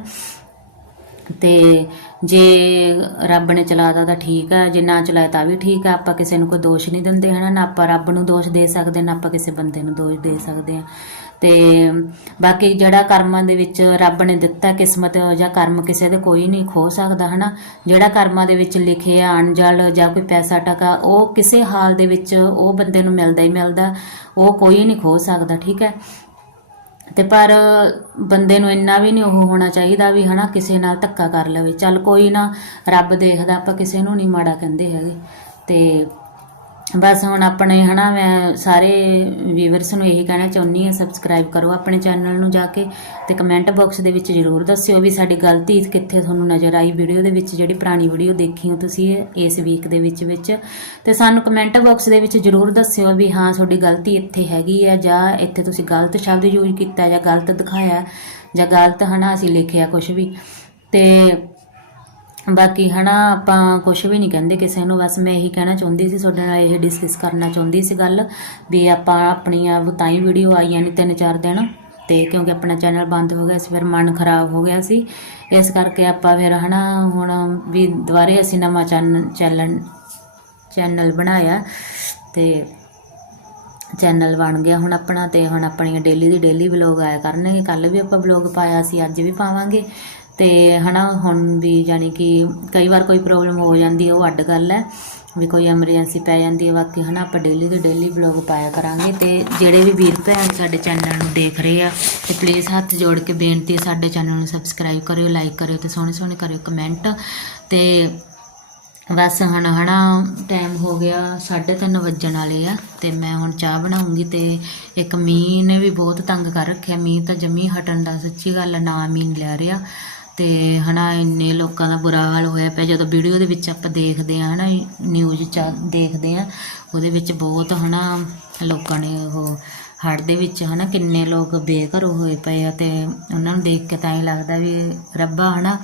ਤੇ ਜੇ ਰੱਬ ਨੇ ਚਲਾਤਾ ਤਾਂ ਠੀਕ ਆ ਜੇ ਨਾ ਚਲਾਇਆ ਤਾਂ ਵੀ ਠੀਕ ਆ ਆਪਾਂ ਕਿਸੇ ਨੂੰ ਕੋਈ ਦੋਸ਼ ਨਹੀਂ ਦਿੰਦੇ, ਹਨਾ? ਨਾ ਆਪਾਂ ਰੱਬ ਨੂੰ ਦੋਸ਼ ਦੇ ਸਕਦੇ, ਨਾ ਆਪਾਂ ਕਿਸੇ ਬੰਦੇ ਨੂੰ ਦੋਸ਼ ਦੇ ਸਕਦੇ ਆ ਤੇ ਬਾਕੀ ਜਿਹੜਾ ਕਰਮਾਂ ਦੇ ਵਿੱਚ ਰੱਬ ਨੇ ਦਿੱਤਾ ਕਿਸਮਤ ਜਾਂ ਕਰਮ ਕਿਸੇ ਦੇ ਕੋਈ ਨਹੀਂ ਖੋ ਸਕਦਾ, ਹਨਾ? ਜਿਹੜਾ ਕਰਮਾਂ ਦੇ ਵਿੱਚ ਲਿਖਿਆ ਅਣਜਲ ਜਾਂ ਕੋਈ ਪੈਸਾ ਟਕਾ, ਉਹ ਕਿਸੇ ਹਾਲ ਦੇ ਵਿੱਚ ਉਹ ਬੰਦੇ ਨੂੰ ਮਿਲਦਾ ਹੀ ਮਿਲਦਾ, ਉਹ ਕੋਈ ਨਹੀਂ ਖੋ ਸਕਦਾ, ਠੀਕ ਹੈ? ਤੇ ਪਰ ਬੰਦੇ ਨੂੰ ਇੰਨਾ ਵੀ ਨਹੀਂ ਉਹ ਹੋਣਾ ਚਾਹੀਦਾ ਵੀ ਹਨਾ ਕਿਸੇ ਨਾਲ ਧੱਕਾ ਕਰ ਲਵੇ। ਚੱਲ ਕੋਈ ਨਾ, ਰੱਬ ਦੇਖਦਾ ਆਪਾਂ ਕਿਸੇ ਨੂੰ ਨਹੀਂ ਮਾੜਾ ਕਹਿੰਦੇ ਹੈਗੇ। ਤੇ ਬਸ ਹੁਣ ਆਪਣੇ, ਹਨਾ, ਮੈਂ ਸਾਰੇ ਵੀਵਰਸ ਨੂੰ ਇਹ ਕਹਿਣਾ ਚਾਹੁੰਦੀ ਹਾਂ ਸਬਸਕ੍ਰਾਈਬ ਕਰੋ ਆਪਣੇ ਚੈਨਲ ਨੂੰ ਜਾ ਕੇ ਤੇ ਕਮੈਂਟ ਬਾਕਸ ਦੇ ਵਿੱਚ ਜਰੂਰ ਦੱਸਿਓ ਵੀ ਸਾਡੀ ਗਲਤੀ ਕਿੱਥੇ ਤੁਹਾਨੂੰ ਨਜ਼ਰ ਆਈ ਵੀਡੀਓ ਦੇ ਵਿੱਚ, ਜਿਹੜੀ ਪੁਰਾਣੀ ਵੀਡੀਓ ਦੇਖੀ ਹੋ ਤੁਸੀਂ ਇਸ ਵੀਕ ਦੇ ਵਿੱਚ ਵਿੱਚ। ਤੇ ਸਾਨੂੰ ਕਮੈਂਟ ਬਾਕਸ ਦੇ ਵਿੱਚ ਜਰੂਰ ਦੱਸਿਓ ਵੀ ਹਾਂ, ਤੁਹਾਡੀ ਗਲਤੀ ਇੱਥੇ ਹੈਗੀ ਹੈ ਜਾਂ ਇੱਥੇ ਤੁਸੀਂ ਗਲਤ ਸ਼ਬਦ ਯੂਜ਼ ਕੀਤਾ ਜਾਂ ਗਲਤ ਦਿਖਾਇਆ ਜਾਂ ਗਲਤ, ਹਨਾ, ਅਸੀਂ ਲਿਖਿਆ ਕੁਝ ਵੀ। ਤੇ ਬਾਕੀ ਹਨਾ ਆਪਾਂ ਕੁਝ ਵੀ ਨਹੀਂ ਕਹਿੰਦੇ ਕਿਸੇ ਨੂੰ, ਬਸ ਮੈਂ ਇਹੀ ਕਹਿਣਾ ਚਾਹੁੰਦੀ ਸੀ, ਤੁਹਾਡੇ ਨਾਲ ਇਹ ਡਿਸਕਸ ਕਰਨਾ ਚਾਹੁੰਦੀ ਸੀ ਗੱਲ ਵੀ ਆਪਾਂ ਆਪਣੀਆਂ ਤਾਂ ਹੀ ਵੀਡੀਓ ਆਈਆਂ ਨੇ ਤਿੰਨ ਚਾਰ ਦਿਨ ਤੇ ਕਿਉਂਕਿ ਆਪਣਾ ਚੈਨਲ ਬੰਦ ਹੋ ਗਿਆ ਸੀ, ਫਿਰ ਮਨ ਖਰਾਬ ਹੋ ਗਿਆ ਸੀ। ਇਸ ਕਰਕੇ ਆਪਾਂ ਫਿਰ ਹਨਾ ਹੁਣ ਵੀ ਦੁਬਾਰੇ ਅਸੀਂ ਨਵਾਂ ਚੈਨਲ ਚੈਨਲ ਚੈਨਲ ਬਣਾਇਆ ਤੇ ਚੈਨਲ ਬਣ ਗਿਆ ਹੁਣ ਆਪਣਾ ਤੇ ਹੁਣ ਆਪਣੀਆਂ ਡੇਲੀ ਦੀ ਡੇਲੀ ਵਲੌਗ ਆਇਆ ਕਰਨਗੇ। ਕੱਲ ਵੀ ਆਪਾਂ ਵਲੌਗ ਪਾਇਆ ਸੀ, ਅੱਜ ਵੀ ਪਾਵਾਂਗੇ। ਤੇ ਹਨਾ ਹੁਣ ਵੀ ਯਾਨੀ ਕਿ ਕਈ ਵਾਰ ਕੋਈ ਪ੍ਰੋਬਲਮ ਹੋ ਜਾਂਦੀ ਹੈ ਉਹ ਅੱਡ ਗੱਲ ਹੈ ਵੀ ਕੋਈ ਐਮਰਜੈਂਸੀ ਪੈ ਜਾਂਦੀ ਹੈ ਬਾਕੀ ਹਨਾ ਆਪਾਂ ਡੇਲੀ ਦੇ ਡੇਲੀ ਵਲੌਗ ਪਾਇਆ ਕਰਾਂਗੇ ਤੇ ਜਿਹੜੇ ਵੀ ਵੀਰ ਭੈਣ ਸਾਡੇ ਚੈਨਲ ਨੂੰ ਦੇਖ ਰਹੇ ਆ ਤੇ ਪਲੀਜ਼ ਹੱਥ ਜੋੜ ਕੇ ਬੇਨਤੀ ਹੈ ਸਾਡੇ ਚੈਨਲ ਨੂੰ ਸਬਸਕ੍ਰਾਈਬ ਕਰਿਓ ਲਾਈਕ ਕਰਿਓ ਤੇ ਸੋਹਣੇ ਸੋਹਣੇ ਕਰਿਓ ਕਮੈਂਟ ਤੇ ਬਸ ਹੁਣ ਹਨਾ ਟਾਈਮ ਹੋ ਗਿਆ 3:30 ਵੱਜਣ ਵਾਲੇ ਆ ਤੇ ਮੈਂ ਹੁਣ ਚਾਹ ਬਣਾਉਂਗੀ ਤੇ ਇੱਕ ਮੀਂਹ ਨੇ ਵੀ ਬਹੁਤ ਤੰਗ ਕਰ ਰੱਖਿਆ ਮੀਂਹ ਤਾਂ ਜਮੀ ਹਟਣ ਦਾ ਸੱਚੀ ਗੱਲ ਆ, ਨਾ ਮੀਂਹ ਲੈ ਰਿਹਾ। ਤੇ ਹਨਾ, ਇੰਨੇ ਲੋਕਾਂ ਦਾ ਬੁਰਾ ਹਾਲ ਹੋਇਆ ਪਿਆ। ਜਦੋਂ ਵੀਡੀਓ ਦੇ ਵਿੱਚ ਆਪਾਂ ਦੇਖਦੇ ਆ ਹਨਾ ਨਿਊਜ਼ ਚ ਦੇਖਦੇ ਆ ਉਹਦੇ ਵਿੱਚ ਬਹੁਤ ਹਨਾ, ਲੋਕਾਂ ਨੇ ਉਹ ਹੜ੍ਹ ਦੇ ਵਿੱਚ ਹਨਾ, ਕਿੰਨੇ ਲੋਕ ਬੇਘਰ ਹੋਏ ਪਏ ਆ ਤੇ ਉਹਨਾਂ ਨੂੰ ਦੇਖ ਕੇ ਤਾਂ ਹੀ ਲੱਗਦਾ ਵੀ ਰੱਬਾ ਹਨਾ,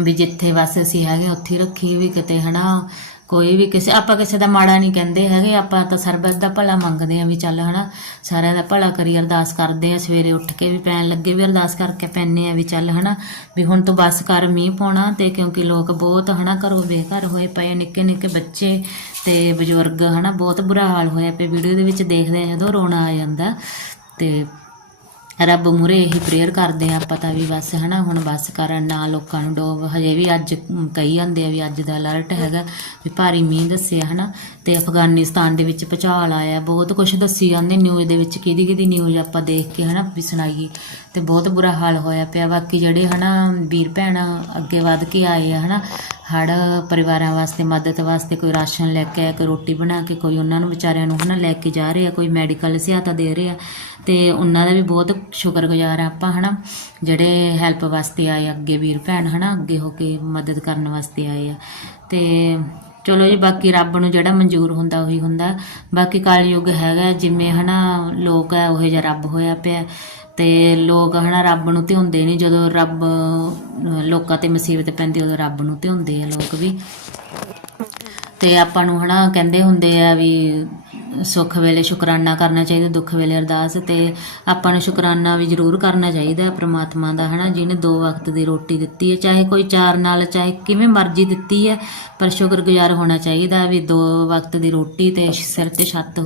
ਵੀ ਜਿੱਥੇ ਬਸ ਅਸੀਂ ਹੈਗੇ, ਉੱਥੇ ਹੀ ਰੱਖੀ ਵੀ ਕਿਤੇ ਹਨਾ ਕੋਈ ਵੀ ਕਿਸੇ, ਆਪਾਂ ਕਿਸੇ ਦਾ ਮਾੜਾ ਨਹੀਂ ਕਹਿੰਦੇ ਹੈਗੇ, ਆਪਾਂ ਤਾਂ ਸਰਬਤ ਦਾ ਭਲਾ ਮੰਗਦੇ ਆ ਵੀ ਚੱਲ ਹਨਾ, ਸਾਰਿਆਂ ਦਾ ਭਲਾ ਕਰੀ, ਅਰਦਾਸ ਕਰਦੇ ਆ ਸਵੇਰੇ ਉੱਠ ਕੇ ਵੀ ਪੈਣ ਲੱਗੇ ਵੀ ਅਰਦਾਸ ਕਰਕੇ ਪੈਨੇ ਆ ਵੀ ਚੱਲ ਹਨਾ, ਵੀ ਹੁਣ ਤੋਂ ਬਸ ਕਰ ਮੀਂਹ ਪਾਉਣਾ ਤੇ ਕਿਉਂਕਿ ਲੋਕ ਬਹੁਤ ਹਨਾ ਘਰੋਂ ਬੇਘਰ ਹੋਏ ਪਏ ਨਿੱਕੇ ਨਿੱਕੇ ਬੱਚੇ ਤੇ ਬਜ਼ੁਰਗ ਹਨਾ, ਬਹੁਤ ਬੁਰਾ ਹਾਲ ਹੋਇਆ ਪਿਆ, ਵੀਡੀਓ ਦੇ ਵਿੱਚ ਦੇਖਦੇ ਆ ਜਦੋਂ ਰੋਣਾ ਆ ਜਾਂਦਾ ਤੇ ਰੱਬ ਮੂਰੇ ਇਹੀ ਪ੍ਰੇਅਰ ਕਰਦੇ ਆ ਪਤਾ ਵੀ ਬਸ, ਹਨਾ, ਹੁਣ ਬਸ ਕਰਨ ਨਾ ਲੋਕਾਂ ਨੂੰ ਡੋਬ, ਹਜੇ ਵੀ ਅੱਜ ਕਹੀ ਜਾਂਦੇ ਆ ਵੀ ਅੱਜ ਦਾ ਅਲਰਟ ਹੈਗਾ, ਵੀ ਭਾਰੀ ਮੀਂਹ ਦੱਸਿਆ, ਹਨਾ, ਤੇ ਅਫਗਾਨਿਸਤਾਨ ਦੇ ਵਿੱਚ ਭੁਚਾਲ ਆਇਆ, ਬਹੁਤ ਕੁਝ ਦੱਸੀ ਜਾਂਦੇ ਨਿਊਜ਼ ਦੇ ਵਿੱਚ, ਕਿਹਦੀ ਕਿਹਦੀ ਨਿਊਜ਼ ਆਪਾਂ ਦੇਖ ਕੇ, ਹਨਾ, ਵੀ ਸੁਣਾਈ, ਤੇ ਬਹੁਤ ਬੁਰਾ ਹਾਲ ਹੋਇਆ ਪਿਆ, ਬਾਕੀ ਜਿਹੜੇ, ਹਨਾ, ਵੀਰ ਭੈਣ ਅੱਗੇ ਵੱਧ ਕੇ ਆਏ ਆ, ਹਨਾ ਹੜ੍ਹ ਪਰਿਵਾਰਾਂ ਵਾਸਤੇ, ਮਦਦ ਵਾਸਤੇ ਕੋਈ ਰਾਸ਼ਨ ਲੈ ਕੇ ਆਇਆ, ਕੋਈ ਰੋਟੀ ਬਣਾ ਕੇ, ਕੋਈ ਉਹਨਾਂ ਨੂੰ ਵਿਚਾਰਿਆਂ ਨੂੰ ਹਨਾ ਲੈ ਕੇ ਜਾ ਰਹੇ ਆ, ਕੋਈ ਮੈਡੀਕਲ ਸਹਾਇਤਾ ਦੇ ਰਹੇ ਆ। ਤੇ ਉਹਨਾਂ ਦਾ ਵੀ ਬਹੁਤ ਸ਼ੁਕਰਗੁਜ਼ਾਰ ਆ ਆਪਾਂ ਹਨਾ, ਜਿਹੜੇ ਹੈਲਪ ਵਾਸਤੇ ਆਏ ਅੱਗੇ ਵੀਰ ਭੈਣ ਹਨਾ, ਅੱਗੇ ਹੋ ਕੇ ਮਦਦ ਕਰਨ ਵਾਸਤੇ ਆਏ ਆ। ਤੇ ਚਲੋ ਜੀ, ਬਾਕੀ ਰੱਬ ਨੂੰ ਜਿਹੜਾ ਮਨਜ਼ੂਰ ਹੁੰਦਾ, ਉਹੀ ਹੁੰਦਾ। ਬਾਕੀ ਕਾਲ ਯੁੱਗ ਹੈਗਾ, ਜਿਵੇਂ ਹਨਾ ਲੋਕ ਹੈ ਉਹ ਜਿਹਾ ਰੱਬ ਹੋਇਆ ਪਿਆ। ਤੇ ਲੋਕ ਹਨਾ ਰੱਬ ਨੂੰ ਧਿਆਉਂਦੇ ਨਹੀਂ ਜਦੋਂ ਰੱਬ ਲੋਕਾਂ ਤੇ ਮੁਸੀਬਤ ਪੈਂਦੀ ਉਦੋਂ ਰੱਬ ਨੂੰ ਧਿਆਉਂਦੇ ਆ ਲੋਕ ਵੀ। ਤੇ ਆਪਾਂ ਨੂੰ ਹਨਾ ਕਹਿੰਦੇ ਹੁੰਦੇ ਆ ਵੀ ਸੁੱਖ ਵੇਲੇ ਸ਼ੁਕਰਾਨਾ ਕਰਨਾ ਚਾਹੀਦਾ, ਦੁੱਖ ਵੇਲੇ ਅਰਦਾਸ, ਤੇ ਆਪਾਂ ਨੂੰ ਸ਼ੁਕਰਾਨਾ ਵੀ ਜ਼ਰੂਰ ਕਰਨਾ ਚਾਹੀਦਾ ਪ੍ਰਮਾਤਮਾ ਦਾ ਹਨਾ, ਜਿਹਨੇ ਦੋ ਵਕਤ ਦੀ ਰੋਟੀ ਦਿੱਤੀ ਹੈ, ਚਾਹੇ ਕੋਈ ਚਾਰ ਨਾਲ, ਚਾਹੇ ਕਿਵੇਂ ਮਰਜ਼ੀ ਦਿੱਤੀ ਹੈ, ਪਰ ਸ਼ੁਕਰਗੁਜ਼ਾਰ ਹੋਣਾ ਚਾਹੀਦਾ ਵੀ ਦੋ ਵਕਤ ਦੀ ਰੋਟੀ ਤੇ ਸਿਰ ਤੇ ਛੱਤ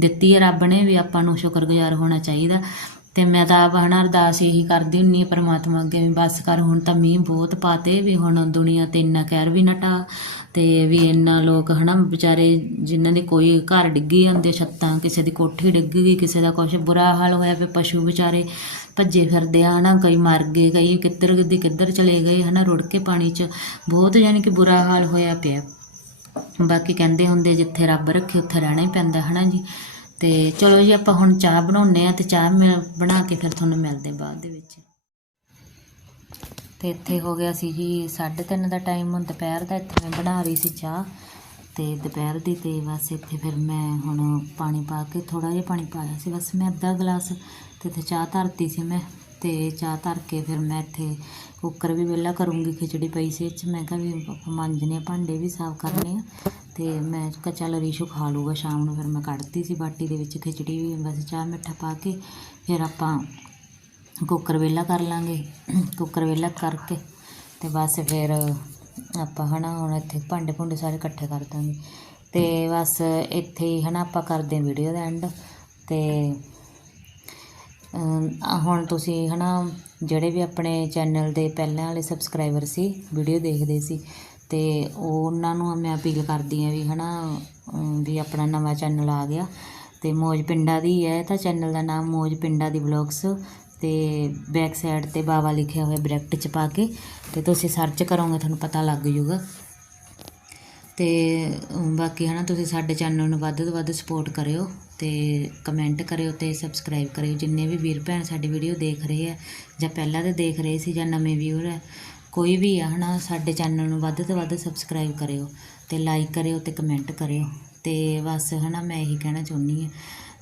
ਦਿੱਤੀ ਹੈ ਰੱਬ ਨੇ, ਵੀ ਆਪਾਂ ਨੂੰ ਸ਼ੁਕਰਗੁਜ਼ਾਰ ਹੋਣਾ ਚਾਹੀਦਾ। ਤੇ ਮੈਂ ਤਾਂ ਆਪ ਹਨਾ ਅਰਦਾਸ ਇਹੀ ਕਰਦੀ ਹੁੰਨੀ ਆ, ਪ੍ਰਮਾਤਮਾ ਅੱਗੇ ਵੀ ਬਸ ਕਰ, ਹੁਣ ਤਾਂ ਮੀਂਹ ਬਹੁਤ ਪਾਤੇ ਵੀ ਹੁਣ ਦੁਨੀਆ ਤੇ ਇੰਨਾ ਕਹਿਰ ਵੀ ਨਾ ਢਾ ਤੇ ਵੀ ਇੰਨਾ ਲੋਕ ਹਨਾ ਵਿਚਾਰੇ ਜਿਨ੍ਹਾਂ ਦੇ ਕੋਈ ਘਰ ਡਿੱਗੀ ਜਾਂਦੇ ਛੱਤਾਂ, ਕਿਸੇ ਦੀ ਕੋਠੀ ਡਿੱਗ ਗਈ, ਕਿਸੇ ਦਾ ਕੁਛ ਬੁਰਾ ਹਾਲ ਹੋਇਆ ਵੀ ਪਸ਼ੂ ਵਿਚਾਰੇ ਭੱਜੇ ਫਿਰਦੇ ਆ ਹਨਾ, ਕਈ ਮਰ ਗਏ, ਕਈ ਕਿੱਧਰ ਦੀ ਕਿੱਧਰ ਚਲੇ ਗਏ ਹਨਾ ਰੁੜ ਕੇ ਪਾਣੀ 'ਚ, ਬਹੁਤ ਯਾਨੀ ਕਿ ਬੁਰਾ ਹਾਲ ਹੋਇਆ ਪਿਆ। ਬਾਕੀ ਕਹਿੰਦੇ ਹੁੰਦੇ ਜਿੱਥੇ ਰੱਬ ਰੱਖੇ ਉੱਥੇ ਰਹਿਣਾ ਹੀ ਪੈਂਦਾ ਹਨਾ ਜੀ। ਤੇ ਚਲੋ ਜੀ, ਆਪਾਂ ਹੁਣ ਚਾਹ ਬਣਾਉਨੇ ਆ ਤੇ ਚਾਹ ਮੈਂ ਬਣਾ ਕੇ ਫਿਰ ਤੁਹਾਨੂੰ ਮਿਲਦੇ ਬਾਅਦ ਦੇ ਵਿੱਚ। ਤੇ ਇੱਥੇ ਹੋ ਗਿਆ ਸੀ ਜੀ 3:30 ਦਾ ਟਾਈਮ ਦੁਪਹਿਰ ਦਾ ਇੱਥੇ ਮੈਂ ਬਣਾ ਰਹੀ ਸੀ ਚਾਹ। ਤੇ ਦੁਪਹਿਰ ਦੀ ਤੇ ਬਸ ਇੱਥੇ ਫਿਰ ਮੈਂ ਹੁਣ ਪਾਣੀ ਪਾ ਕੇ ਥੋੜਾ ਜਿਹਾ ਪਾਣੀ ਪਾਇਆ ਸੀ, ਬਸ ਮੈਂ ਅੱਧਾ ਗਲਾਸ ਤੇ ਇੱਥੇ ਚਾਹ ਧਰਤੀ ਸੀ ਮੈਂ। ਤੇ ਚਾਹ ਧਰ ਕੇ ਫਿਰ ਮੈਂ ਇੱਥੇ ਕੁੱਕਰ ਵੀ ਵਿਹਲਾ ਕਰੂੰਗੀ, ਖਿਚੜੀ ਪਈ ਸੀ, ਇਹ 'ਚ ਮੈਂ ਕਿਹਾ ਵੀ ਆਪਾਂ ਮਾਂਜਣੇ ਭਾਂਡੇ ਵੀ ਸਾਫ਼ ਕਰਨੇ ਆ। ਤੇ ਮੈਂ ਕਿਹਾ ਚੱਲ ਰੀਸ਼ੂ ਖਾ ਲੂਗਾ ਸ਼ਾਮ ਨੂੰ, ਫਿਰ ਮੈਂ ਕੱਢਤੀ ਸੀ ਬਾਟੀ ਦੇ ਵਿੱਚ ਖਿਚੜੀ ਵੀ, ਬਸ ਚਾਹ ਮਿੱਠਾ ਪਾ ਕੇ, ਫਿਰ ਆਪਾਂ ਕੁੱਕਰ ਵੇਲਾ ਕਰ ਲਾਂਗੇ, ਕੁੱਕਰ ਵੇਲਾ ਕਰਕੇ ਤੇ ਬਸ ਫਿਰ ਆਪਾਂ ਹਨਾ ਹੁਣ ਇੱਥੇ ਭਾਂਡੇ ਭੁੰਡੇ ਸਾਰੇ ਇਕੱਠੇ ਕਰ ਦਾਂਗੇ। ਤੇ ਬਸ ਇੱਥੇ ਹੀ ਹਨਾ ਆਪਾਂ ਕਰਦੇ ਹਾਂ ਵੀਡੀਓ ਦਾ ਐਂਡ ਤੇ ਹੁਣ ਤੁਸੀਂ ਹਨਾ ਜਿਹੜੇ ਵੀ ਆਪਣੇ ਚੈਨਲ ਦੇ ਪਹਿਲਾਂ ਵਾਲੇ ਸਬਸਕ੍ਰਾਈਬਰ ਸੀ ਵੀਡੀਓ ਦੇਖਦੇ ਸੀ ਅਤੇ ਉਹ ਉਹਨਾਂ ਨੂੰ ਮੈਂ ਅਪੀਲ ਕਰਦੀ ਹਾਂ ਵੀ ਹੈ ਨਾ ਵੀ ਆਪਣਾ ਨਵਾਂ ਚੈਨਲ ਆ ਗਿਆ। ਅਤੇ ਮੌਜ ਪਿੰਡਾਂ ਦੀ ਹੈ ਤਾਂ ਚੈਨਲ ਦਾ ਨਾਮ ਮੌਜ ਪਿੰਡਾਂ ਦੀ ਵਲੌਗਸ। ਅਤੇ ਬੈਕ ਸਾਈਡ ਤੇ ਬਾਵਾ ਲਿਖਿਆ ਹੋਇਆ ਬ੍ਰੈਕਟ ਚ ਪਾ ਕੇ ਅਤੇ ਤੁਸੀਂ ਸਰਚ ਕਰੋਗੇ, ਤੁਹਾਨੂੰ ਪਤਾ ਲੱਗ ਜੂਗਾ। ਅਤੇ ਬਾਕੀ ਹੈ ਨਾ ਤੁਸੀਂ ਸਾਡੇ ਚੈਨਲ ਨੂੰ ਵੱਧ ਤੋਂ ਵੱਧ ਸਪੋਰਟ ਕਰਿਓ ਅਤੇ ਕਮੈਂਟ ਕਰਿਓ ਅਤੇ ਸਬਸਕ੍ਰਾਈਬ ਕਰਿਓ। ਜਿੰਨੇ ਵੀ ਵੀਰ ਭੈਣ ਸਾਡੀ ਵੀਡੀਓ ਦੇਖ ਰਹੇ ਆ, ਜਾਂ ਪਹਿਲਾਂ ਦੇ ਦੇਖ ਰਹੇ ਸੀ ਜਾਂ ਨਵੇਂ ਵਿਊਅਰ ਹੈ ਕੋਈ ਵੀ ਆ, ਹਨਾ, ਸਾਡੇ ਚੈਨਲ ਨੂੰ ਵੱਧ ਤੋਂ ਵੱਧ ਸਬਸਕ੍ਰਾਈਬ ਕਰਿਓ ਤੇ ਲਾਈਕ ਕਰਿਓ ਤੇ ਕਮੈਂਟ ਕਰਿਓ। ਤੇ ਬਸ, ਹਨਾ, ਮੈਂ ਇਹੀ ਕਹਿਣਾ ਚਾਹੁੰਦੀ ਹਾਂ।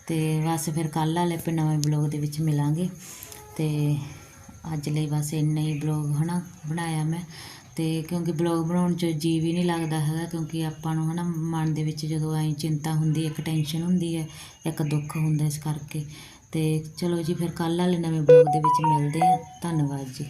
ਤੇ ਬਸ ਫਿਰ ਕੱਲ੍ਹ ਵਾਲੇ ਪ- ਨਵੇਂ ਬਲੌਗ ਦੇ ਵਿੱਚ ਮਿਲਾਂਗੇ। ਤੇ ਅੱਜ ਲਈ ਬਸ ਇੰਨਾ ਹੀ ਬਲੌਗ ਹਨਾ, ਬਣਾਇਆ ਮੈਂ। ਤੇ ਕਿਉਂਕਿ ਬਲੌਗ ਬਣਾਉਣ 'ਚ ਜੀ ਵੀ ਨਹੀਂ ਲੱਗਦਾ ਹੈਗਾ, ਕਿਉਂਕਿ ਆਪਾਂ ਨੂੰ, ਹਨਾ, ਮਨ ਦੇ ਵਿੱਚ ਜਦੋਂ ਐਂ ਚਿੰਤਾ ਹੁੰਦੀ ਹੈ, ਇੱਕ ਟੈਨਸ਼ਨ ਹੁੰਦੀ ਹੈ, ਇੱਕ ਦੁੱਖ ਹੁੰਦਾ ਇਸ ਕਰਕੇ। ਤੇ ਚਲੋ ਜੀ, ਫਿਰ ਕੱਲ੍ਹ ਵਾਲੇ ਨਵੇਂ ਬਲੌਗ ਦੇ ਵਿੱਚ ਮਿਲਦੇ ਆ ਧੰਨਵਾਦ ਜੀ।